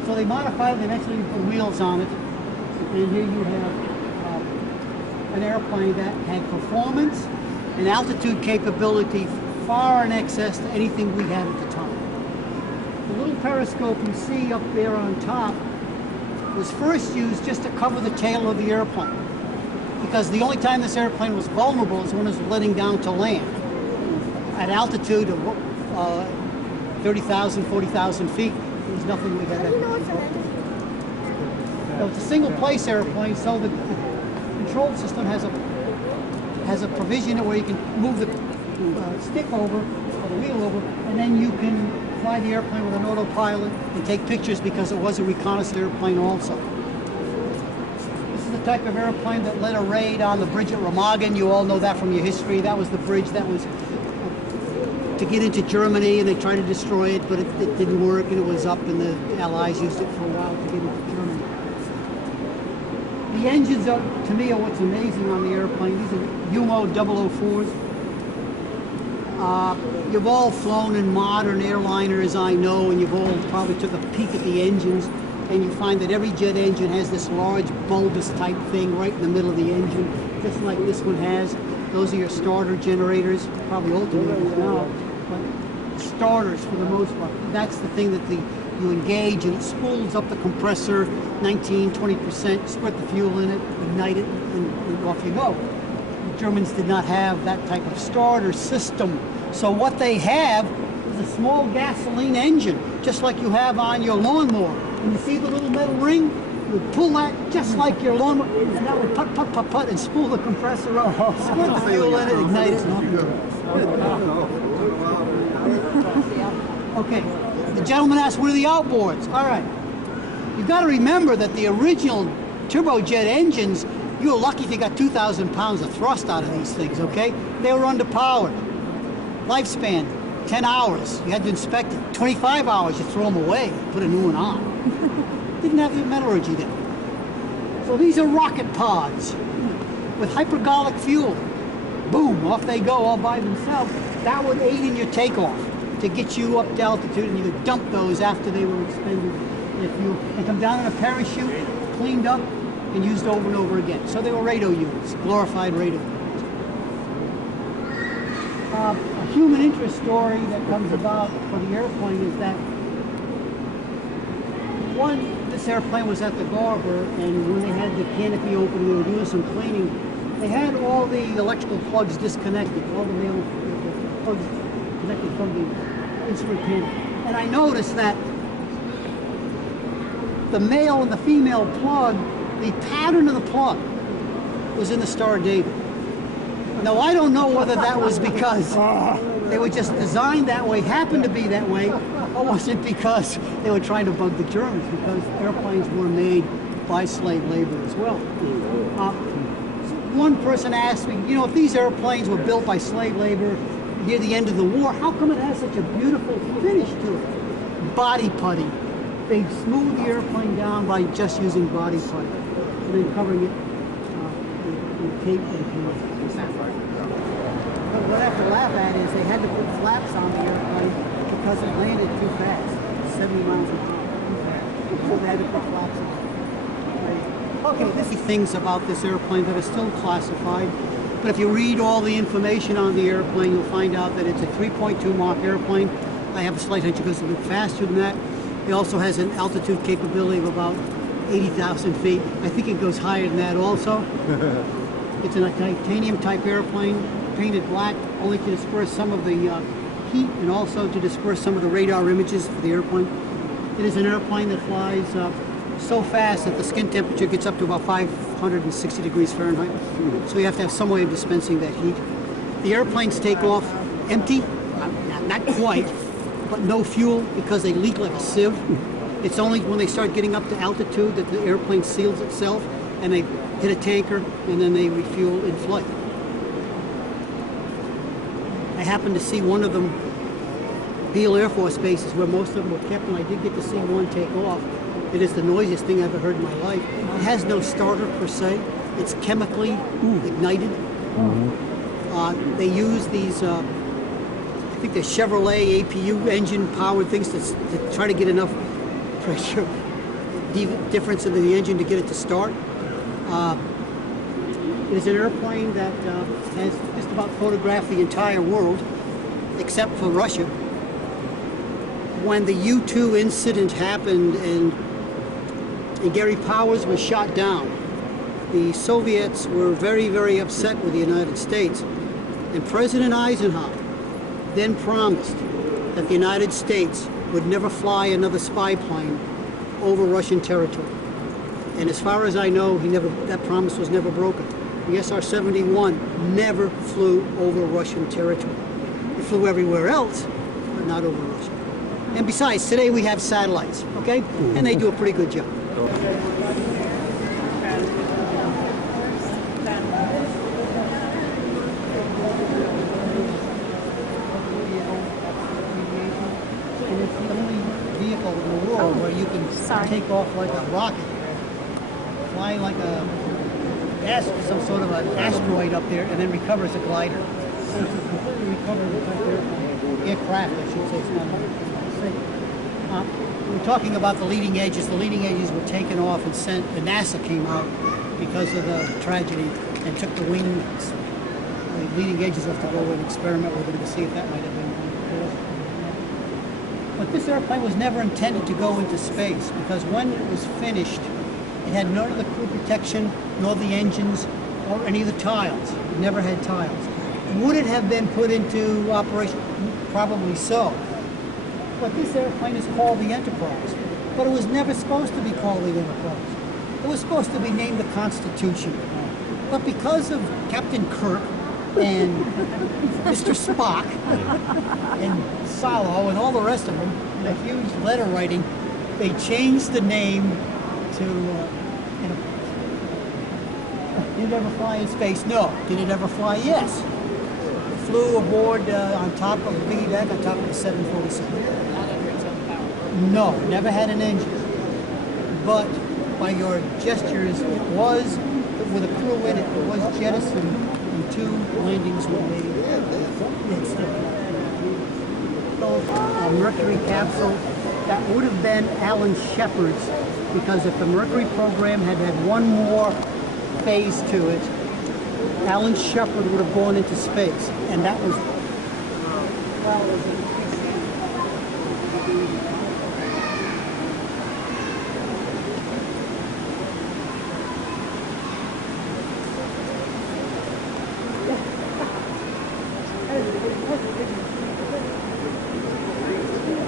So they modified it and eventually put wheels on it. And here you have an airplane that had performance and altitude capability far in excess to anything we had at the time. The little periscope you see up there on top was first used just to cover the tail of the airplane, because the only time this airplane was vulnerable is when it was letting down to land. At altitude of 30,000, 40,000 feet, there was nothing we had. So it's a single-place airplane, so the control system has a provision where you can move the stick over, or the wheel over, and then you can fly the airplane with an autopilot and take pictures because it was a reconnaissance airplane also. This is the type of airplane that led a raid on the bridge at Remagen. You all know that from your history. That was the bridge that was to get into Germany, and they tried to destroy it, but it didn't work, and it was up, and the Allies used it for a while to get into Germany. The engines, to me, are what's amazing on the airplane. These are UMO 004s. You've all flown in modern airliners, I know, and you've all probably took a peek at the engines, and you find that every jet engine has this large bulbous type thing right in the middle of the engine, just like this one has. Those are your starter generators, probably alternators now, but starters for the most part. That's the thing that you engage, and it spools up the compressor, 19-20%, squirt the fuel in it, ignite it, and off you go. The Germans did not have that type of starter system. So what they have is a small gasoline engine, just like you have on your lawnmower. And you see the little metal ring? You would pull that just like your lawnmower, and that would put, put, put, put, and spool the compressor up, squirt the fuel in it, ignite it. Okay, the gentleman asked, what are the outboards? All right, you've got to remember that the original turbojet engines, you were lucky if you got 2,000 pounds of thrust out of these things, okay? They were underpowered. Lifespan, 10 hours. You had to inspect it. 25 hours, you throw them away, put a new one on. Didn't have the metallurgy there. So these are rocket pods with hypergolic fuel. Boom, off they go all by themselves. That would aid in your takeoff to get you up to altitude, and you would dump those after they were expended in fuel and come down in a parachute, cleaned up, and used over and over again. So they were radar units, glorified radar units. A human interest story that comes about for the airplane is that this airplane was at the Garber, and when they had the canopy open, they were doing some cleaning. They had all the electrical plugs disconnected, all the male plugs connected from the instrument panel. And I noticed that the male and the female plug, the pattern of the plug was in the Star of David. Now, I don't know whether that was because they were just designed that way, happened to be that way, or was it because they were trying to bug the Germans, because airplanes were made by slave labor as well. One person asked me, you know, if these airplanes were built by slave labor near the end of the war, how come it has such a beautiful finish to it? Body putty. They smooth the airplane down by just using body putty, and then covering it with tape and paint. But what I have to laugh at is they had to put flaps on the airplane because it landed too fast, 70 miles an hour. So they had to put flaps on. Okay, there's things about this airplane that are still classified, but if you read all the information on the airplane, you'll find out that it's a 3.2 Mach airplane. I have a slight hunch it goes a bit faster than that. It also has an altitude capability of about 80,000 feet. I think it goes higher than that also. It's a titanium type airplane, painted black, only to disperse some of the heat and also to disperse some of the radar images for the airplane. It is an airplane that flies so fast that the skin temperature gets up to about 560 degrees Fahrenheit. So you have to have some way of dispensing that heat. The airplanes take off empty, not quite, but no fuel because they leak like a sieve. It's only when they start getting up to altitude that the airplane seals itself and they hit a tanker and then they refuel in flight. I happened to see one of them, Beale Air Force Base is where most of them were kept, and I did get to see one take off. It is the noisiest thing I've ever heard in my life. It has no starter per se. It's chemically ignited. They use these, I think they're Chevrolet APU engine powered things to try to get enough pressure difference in the engine to get it to start. It is an airplane that has just about photographed the entire world, except for Russia. When the U-2 incident happened and Gary Powers was shot down, the Soviets were very, very upset with the United States. And President Eisenhower then promised that the United States would never fly another spy plane over Russian territory. And as far as I know, that promise was never broken. The SR-71 never flew over Russian territory. It flew everywhere else, but not over Russia. And besides, today we have satellites, okay? And they do a pretty good job. And it's the only vehicle in the world where you can take off like a rocket, fly like some sort of an asteroid up there, and then recover as a glider. So it's a completely recoverable aircraft, I should say. It's not we're talking about the leading edges. The leading edges were taken off and sent. The NASA came out because of the tragedy and took the wings, the leading edges off to go and experiment with them to see if that might have been the cause. But this airplane was never intended to go into space because when it was finished, it had none of the crew protection, nor the engines, or any of the tiles. It never had tiles. Would it have been put into operation? Probably so. But this airplane is called the Enterprise. But it was never supposed to be called the Enterprise. It was supposed to be named the Constitution. But because of Captain Kirk and Mr. Spock and Solo and all the rest of them, and a huge letter writing, they changed the name to Enterprise. Did it ever fly in space? No. Did it ever fly? Yes. It flew aboard on top of the piggy deck, on top of the 747. No, never had an engine. But by your gestures, it was, with a crew in it, it was jettisoned and 2 landings were made. A Mercury capsule that would have been Alan Shepard's, because if the Mercury program had had one more phase to it, Alan Shepard would have gone into space, and that was,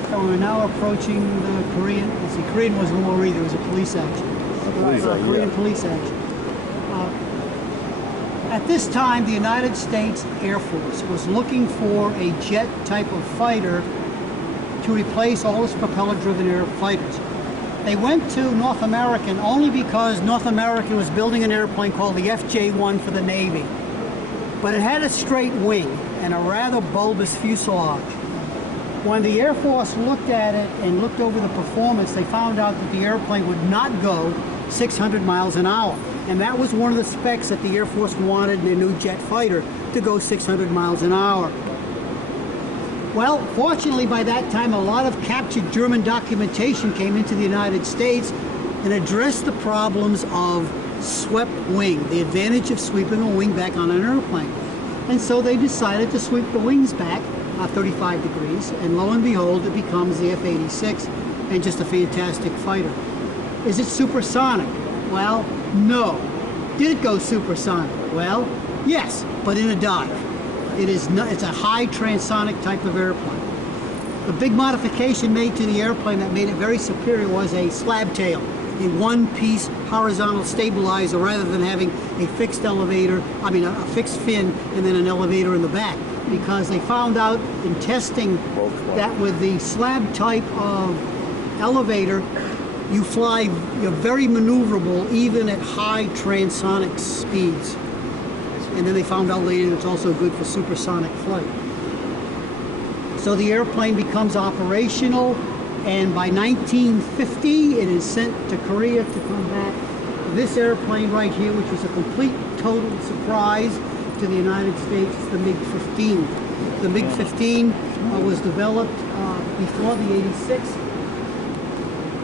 So we're now approaching the Korean. The Korean wasn't war either; it was a police action. Korean police action. At this time, the United States Air Force was looking for a jet type of fighter to replace all its propeller-driven air fighters. They went to North American only because North American was building an airplane called the FJ-1 for the Navy. But it had a straight wing and a rather bulbous fuselage. When the Air Force looked at it and looked over the performance, they found out that the airplane would not go 600 miles an hour. And that was one of the specs that the Air Force wanted in their new jet fighter, to go 600 miles an hour. Well, fortunately, by that time, a lot of captured German documentation came into the United States and addressed the problems of swept wing, the advantage of sweeping a wing back on an airplane. And so they decided to sweep the wings back 35 degrees, and lo and behold, it becomes the F-86, and just a fantastic fighter. Is it supersonic? Well, no. Did it go supersonic? Well, yes, but in a dive. It's a high transonic type of airplane. The big modification made to the airplane that made it very superior was a slab tail, a one-piece horizontal stabilizer, rather than having a fixed elevator, a fixed fin and then an elevator in the back. Because they found out in testing that with the slab type of elevator, you're very maneuverable even at high transonic speeds. And then they found out later it's also good for supersonic flight. So the airplane becomes operational, and by 1950 it is sent to Korea to come back. This airplane right here, which was a complete total surprise to the United States, the MiG-15. The MiG-15 was developed before the 86,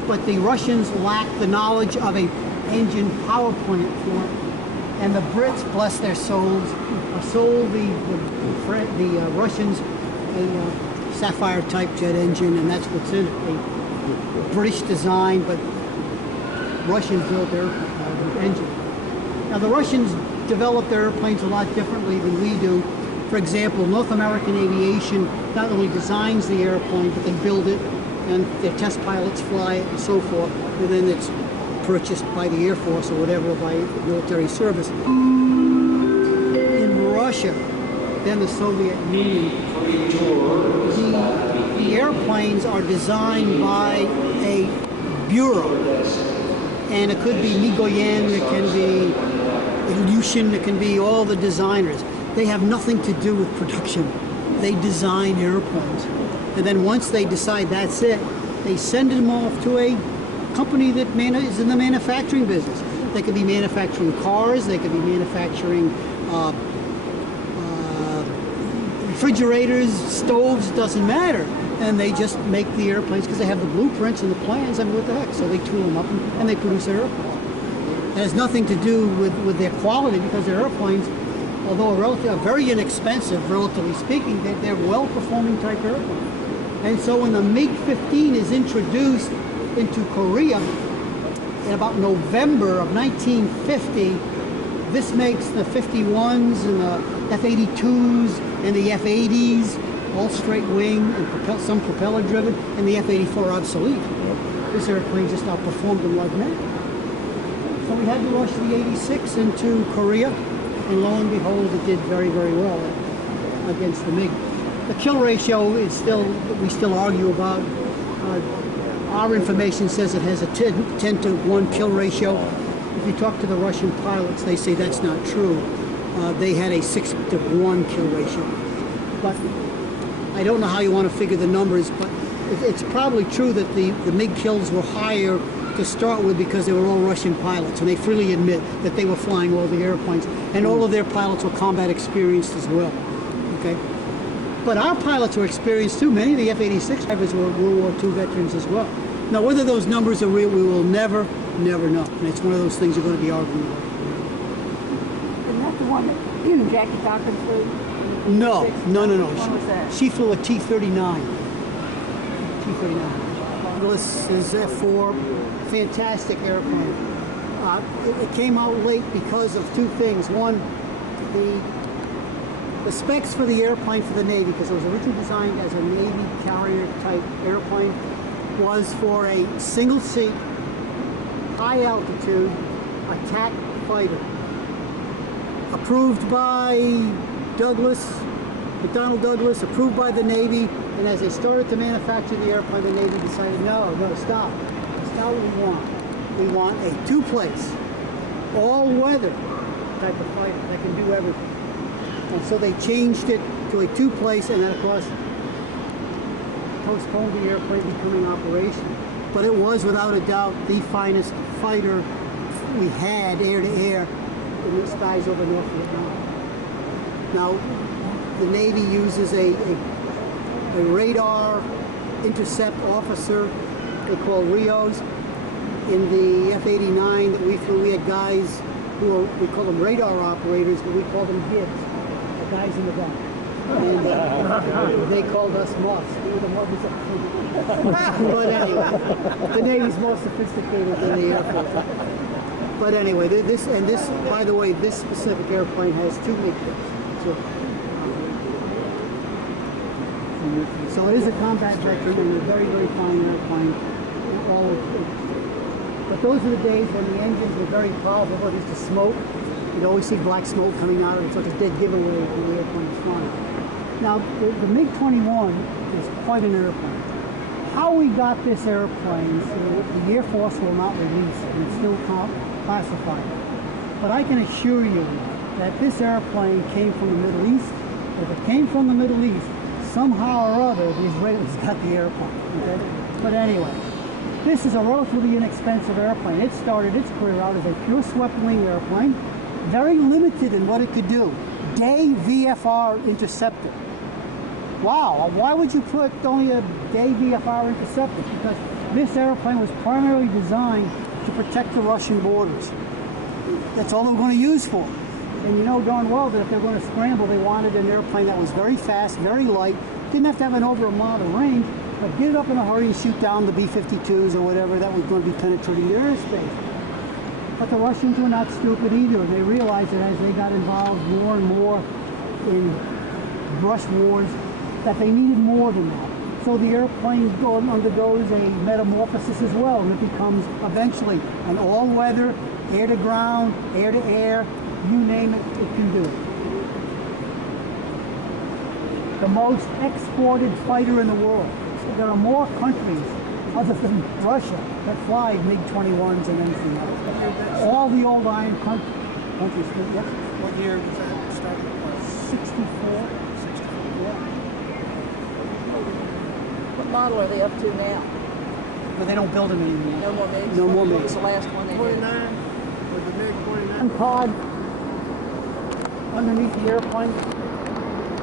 but the Russians lacked the knowledge of an engine power plant for it. And the Brits, bless their souls, sold the Russians a Sapphire-type jet engine, and that's what's in it. A British design, but Russian-built engine. Now, the Russians developed their airplanes a lot differently than we do. For example, North American Aviation not only designs the airplane, but they build it, and their test pilots fly it and so forth, and then it's purchased by the Air Force or whatever, by military service. In Russia, then the Soviet Union, the airplanes are designed by a bureau, and it could be Mikoyan, it can be Ilyushin, it can be all the designers. They have nothing to do with production. They design airplanes. And then once they decide that's it, they send them off to a company that is in the manufacturing business. They could be manufacturing cars, they could be manufacturing refrigerators, stoves, doesn't matter. And they just make the airplanes because they have the blueprints and the plans. What the heck? So they tool them up and they produce their airplanes. It has nothing to do with their quality, because their airplanes, although very inexpensive, relatively speaking, they're well-performing type airplanes. And so when the MiG-15 is introduced into Korea in about November of 1950, this makes the 51s and the F-82s and the F-80s all straight wing and some propeller driven, and the F-84 obsolete. This airplane just outperformed them like mad. So we had to rush the 86 into Korea, and lo and behold, it did very, very well against the MiG. The kill ratio is we still argue about. Our information says it has a 10 to 1 kill ratio. If you talk to the Russian pilots, they say that's not true. They had a 6 to 1 kill ratio. But I don't know how you want to figure the numbers, but it's probably true that the MiG kills were higher to start with because they were all Russian pilots, and they freely admit that they were flying all the airplanes, and all of their pilots were combat experienced as well. Okay, but our pilots were experienced too. Many of the F-86 drivers were World War II veterans as well. Now, whether those numbers are real, we will never know, and it's one of those things you're going to be arguing about. Isn't that the one that Jackie Cochran flew? No. What was that? She flew a T-39. This is F4, fantastic airplane. It came out late because of two things. One, the specs for the airplane for the Navy, because it was originally designed as a Navy carrier type airplane, was for a single seat, high altitude attack fighter. approved by McDonnell Douglas, approved by the Navy, and as they started to manufacture the airplane, the Navy decided, no, stop. That's not what we want. We want a two-place, all-weather type of fighter that can do everything. And so they changed it to a two-place, and then of course postponed the airplane becoming operational. But it was without a doubt the finest fighter we had air-to-air in the skies over North Vietnam. Now, the Navy uses a radar intercept officer they call RIOs. In the F-89 that we flew, we had guys who are, we call them radar operators, but we call them GIBs, the guys in the back. And they called us moths. We were the moths up front. But anyway, the Navy's more sophisticated than the Air Force. But anyway, this, by the way, this specific airplane has two MiG-6. So it is a combat veteran and a very, very fine airplane. But those are the days when the engines were very powerful, but it's the smoke. You'd always see black smoke coming out of it. It's like a dead giveaway when the airplane is flying. Now, the MiG-21 is quite an airplane. How we got this airplane, the Air Force will not release it, and it's still classified. But I can assure you that this airplane came from the Middle East. If it came from the Middle East, somehow or other, the Israelis got the airplane. Okay? But anyway, this is a relatively inexpensive airplane. It started its career out as a pure swept wing airplane, very limited in what it could do. Day VFR interceptor. Wow, why would you put only a day VFR interceptor? Because this airplane was primarily designed to protect the Russian borders. That's all they were going to use for. And you know darn well that if they're going to scramble, they wanted an airplane that was very fast, very light, didn't have to have an over a mile of range, but get it up in a hurry and shoot down the B-52s or whatever that was going to be penetrating their airspace. But the Russians were not stupid either, and they realized that as they got involved more and more in brush wars, that they needed more than that. So the airplane undergoes a metamorphosis as well, and it becomes eventually an all-weather, air-to-ground, air-to-air, you name it, it can do it. The most exported fighter in the world. So there are more countries other than Russia that fly MiG-21s and anything else. All the old Iron countries. Yes. What year was that started? 64. 64. Yeah. What model are they up to now? But they don't build them anymore. No more MiGs? No more What MiGs. was the last one they did? 29? With the MiG-29? One pod underneath the airplane.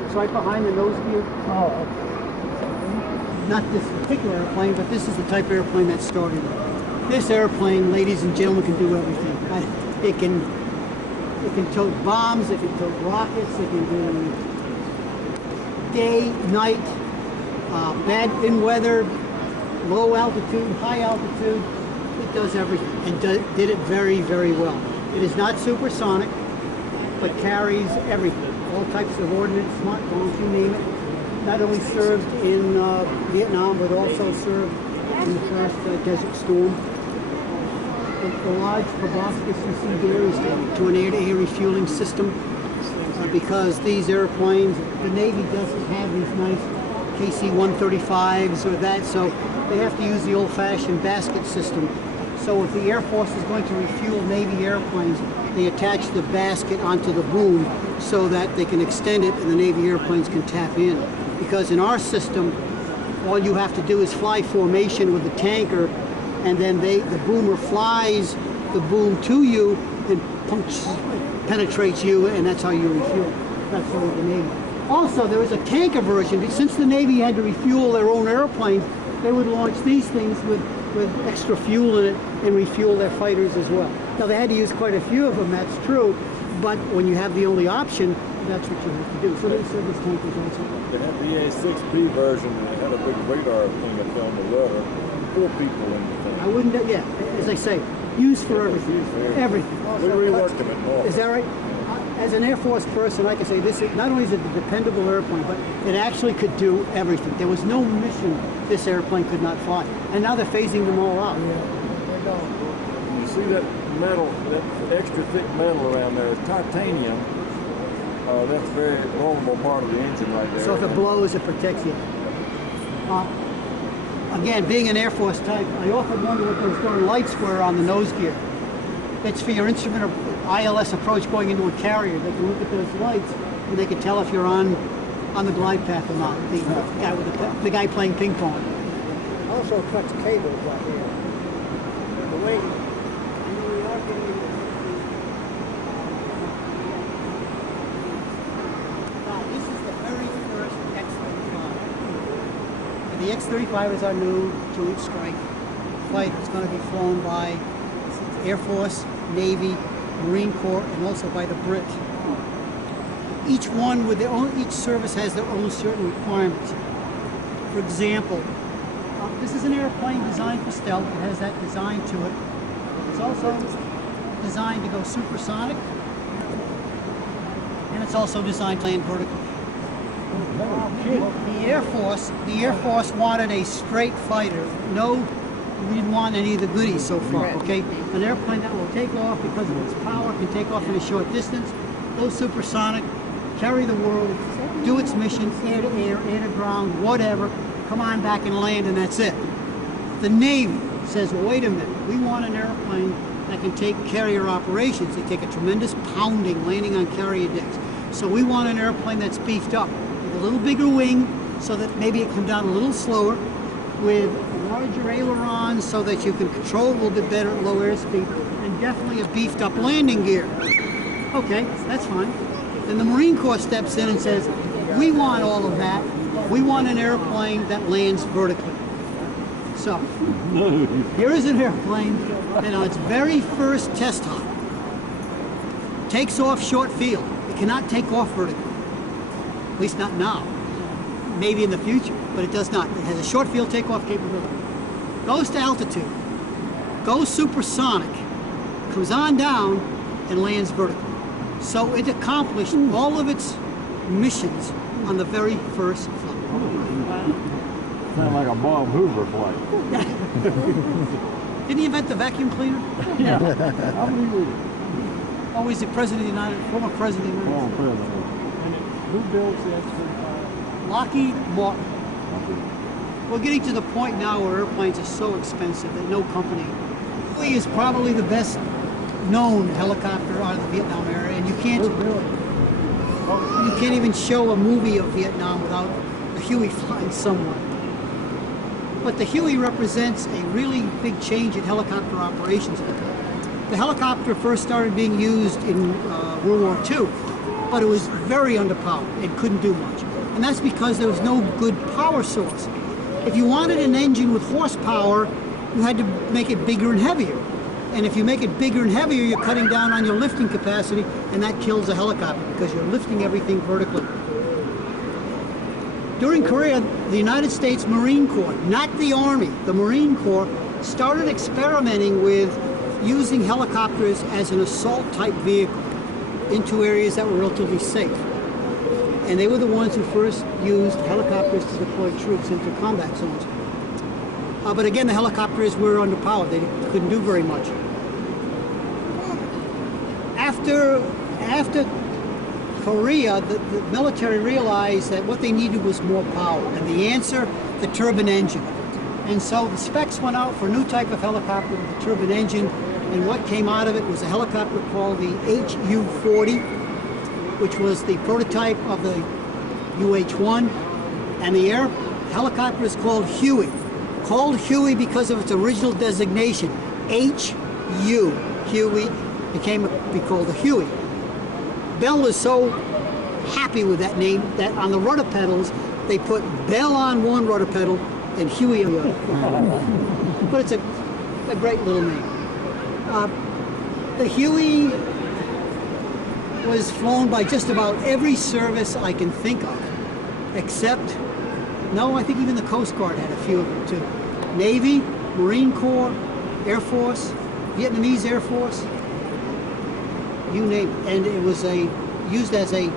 It's right behind the nose gear. Oh. Not this particular airplane, but this is the type of airplane that started it. This airplane, ladies and gentlemen, can do everything. It can tote bombs, it can tote rockets, it can do day, night, bad in weather, low altitude, high altitude. It does everything and did it very, very well. It is not supersonic, but carries everything. All types of ordnance, smart bombs, you name it. Not only served in Vietnam, but also served in the first Desert Storm. The large proboscis you see there is to an air-to-air refueling system because these airplanes, the Navy doesn't have these nice KC-135s or that, so they have to use the old-fashioned basket system. So if the Air Force is going to refuel Navy airplanes, they attach the basket onto the boom so that they can extend it and the Navy airplanes can tap in. Because in our system, all you have to do is fly formation with the tanker, and then the boomer flies the boom to you and penetrates you, and that's how you refuel. That's how the Navy. Also, there was a tanker version. Since the Navy had to refuel their own airplanes, they would launch these things with extra fuel in it and refuel their fighters as well. Now, they had to use quite a few of them, that's true, but when you have the only option, that's what you have to do. So they service tankers also. They had the EAA6P version, and they had a big radar thing that filmed the rudder. 4 people in the thing. I wouldn't, yeah, as I say, used for everything. Everything. They reworked them at all. Is that right? As an Air Force person, I can say this is not only is it a dependable airplane, but it actually could do everything. There was no mission this airplane could not fly. And now they're phasing them all out. You see that metal, that extra thick metal around there is titanium. That's a very vulnerable part of the engine right there. So if it blows, it protects you. Again, being an Air Force type, I often wonder what those darn lights were on the nose gear. It's for your instrument or ILS approach going into a carrier. They can look at those lights and they can tell if you're on the glide path or not. The guy with the guy playing ping pong. Also cuts cables out here. The way you are getting Now, this is the very first X-35. And the X-35 is our new Joint Strike flight. It's going to be flown by Air Force, Navy, Marine Corps, and also by the Brits. Each one with their own, each service has their own certain requirements. For example, this is an airplane designed for stealth. It has that design to it. It's also designed to go supersonic, and it's also designed to land vertically. The Air Force wanted a straight fighter. No, we didn't want any of the goodies so far. Okay, an airplane that will take off because of its power, can take off in a short distance, go supersonic, carry the world, do its mission, air to air, air to ground, whatever. Come on back and land, and that's it. The Navy says, well, wait a minute, we want an airplane that can take carrier operations. They take a tremendous pounding landing on carrier decks. So we want an airplane that's beefed up with a little bigger wing so that maybe it comes down a little slower, with larger ailerons so that you can control a little bit better at low airspeed, and definitely a beefed up landing gear. Okay, that's fine. Then the Marine Corps steps in and says, we want all of that. We want an airplane that lands vertically. So, here is an airplane that on its very first test hop takes off short field. It cannot take off vertically. At least not now. Maybe in the future, but it does not. It has a short field takeoff capability. Goes to altitude, goes supersonic, comes on down, and lands vertically. So it accomplished all of its missions on the very first flight. Sound like a Bob Hoover flight. Didn't he invent the vacuum cleaner? Yeah. I believe we. Oh, he's the president of the former president of the United States. President. And who builds the X-35? Lockheed Martin. We're getting to the point now where airplanes are so expensive that no company. Huey is probably the best known helicopter out of the Vietnam era, and you can't even show a movie of Vietnam without a Huey flying somewhere. But the Huey represents a really big change in helicopter operations. The helicopter first started being used in World War II, but it was very underpowered. It couldn't do much. And that's because there was no good power source. If you wanted an engine with horsepower, you had to make it bigger and heavier. And if you make it bigger and heavier, you're cutting down on your lifting capacity, and that kills a helicopter because you're lifting everything vertically. During Korea, the United States Marine Corps, not the Army, the Marine Corps, started experimenting with using helicopters as an assault-type vehicle into areas that were relatively safe. And they were the ones who first used helicopters to deploy troops into combat zones. But again, the helicopters were underpowered. They couldn't do very much. After Korea, the military realized that what they needed was more power. And the answer, the turbine engine. And so the specs went out for a new type of helicopter with a turbine engine. And what came out of it was a helicopter called the HU-40, which was the prototype of the UH-1. And the helicopter is called Huey. Called Huey because of its original designation, H-U. Huey became called the Huey. Bell is so happy with that name that on the rudder pedals, they put Bell on one rudder pedal and Huey on the other. But it's a great little name. The Huey was flown by just about every service I can think of, except, no, I think even the Coast Guard had a few of them too. Navy, Marine Corps, Air Force, Vietnamese Air Force, you name it. And it was used as in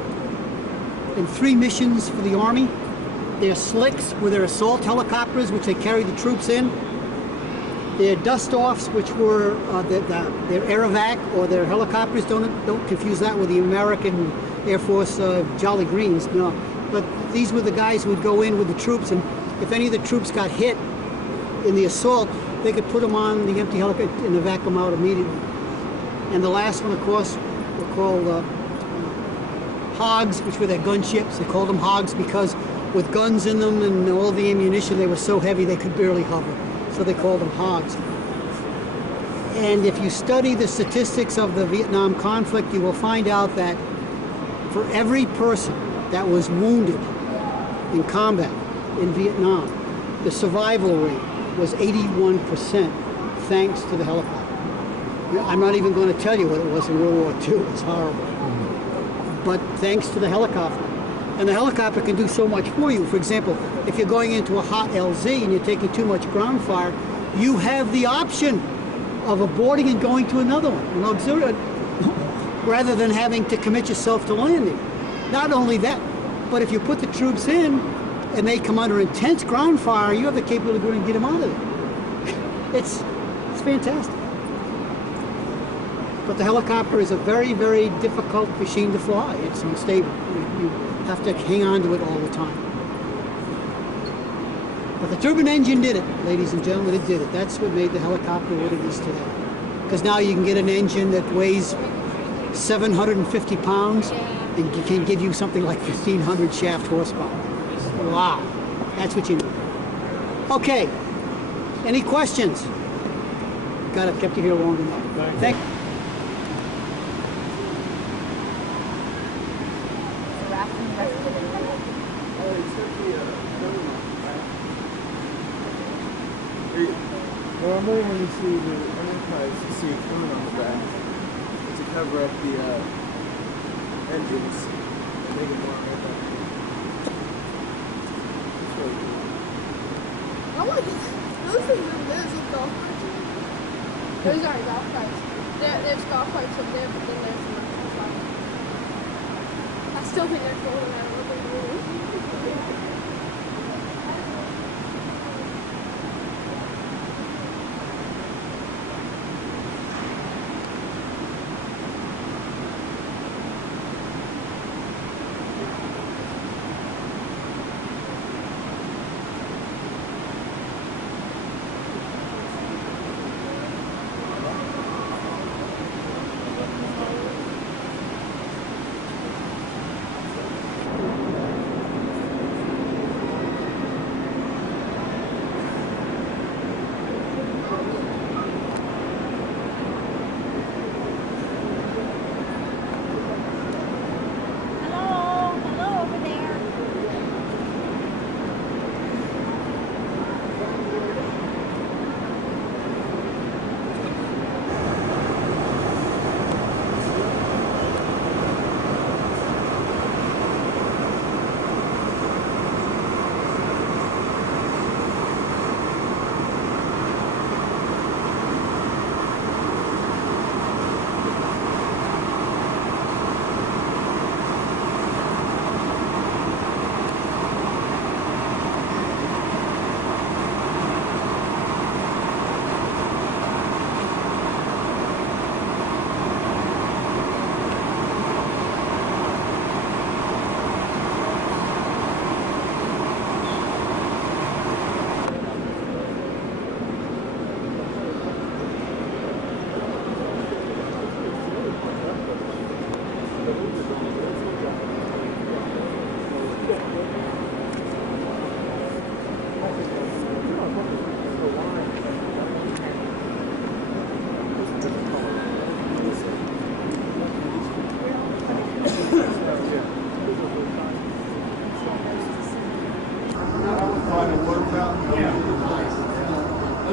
3 missions for the Army. Their slicks were their assault helicopters, which they carried the troops in. Their dust-offs, which were their aerovac or their helicopters, don't confuse that with the American Air Force Jolly Greens, no. But these were the guys who would go in with the troops, and if any of the troops got hit in the assault, they could put them on the empty helicopter and evac them out immediately. And the last one, of course, were called hogs, which were their gunships. They called them hogs because with guns in them and all the ammunition, they were so heavy they could barely hover. So they called them hogs. And if you study the statistics of the Vietnam conflict, you will find out that for every person that was wounded in combat in Vietnam, the survival rate was 81% thanks to the helicopter. I'm not even going to tell you what it was in World War II. It was horrible. But thanks to the helicopter. And the helicopter can do so much for you. For example, if you're going into a hot LZ and you're taking too much ground fire, you have the option of aborting and going to another one, an auxiliary, rather than having to commit yourself to landing. Not only that, but if you put the troops in and they come under intense ground fire, you have the capability of going to get them out of there. It's fantastic. But the helicopter is a very, very difficult machine to fly. It's unstable. You have to hang on to it all the time. But the turbine engine did it, ladies and gentlemen, it did it. That's what made the helicopter what it is today. Because now you can get an engine that weighs 750 pounds and can give you something like 1,500 shaft horsepower. Wow, that's what you need. Okay, any questions? Got it, kept you here long enough. Thank you. Normally when you see the Enterprise, you see a cone on the back to cover up the engines and make it more aerodynamic. I want to get those things over there. Those golf carts. Those aren't golf carts. There's golf carts up there, but then there's some other golf carts. I still think they're cool and I love them really.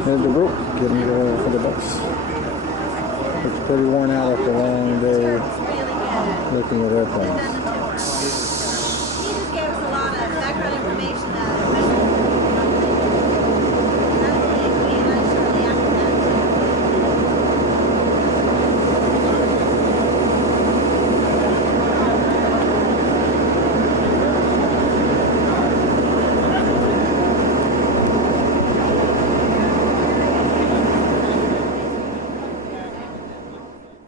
There's the rope, getting for the bus. It's pretty worn out after a long day looking at airplanes. He just gave us a lot of background information that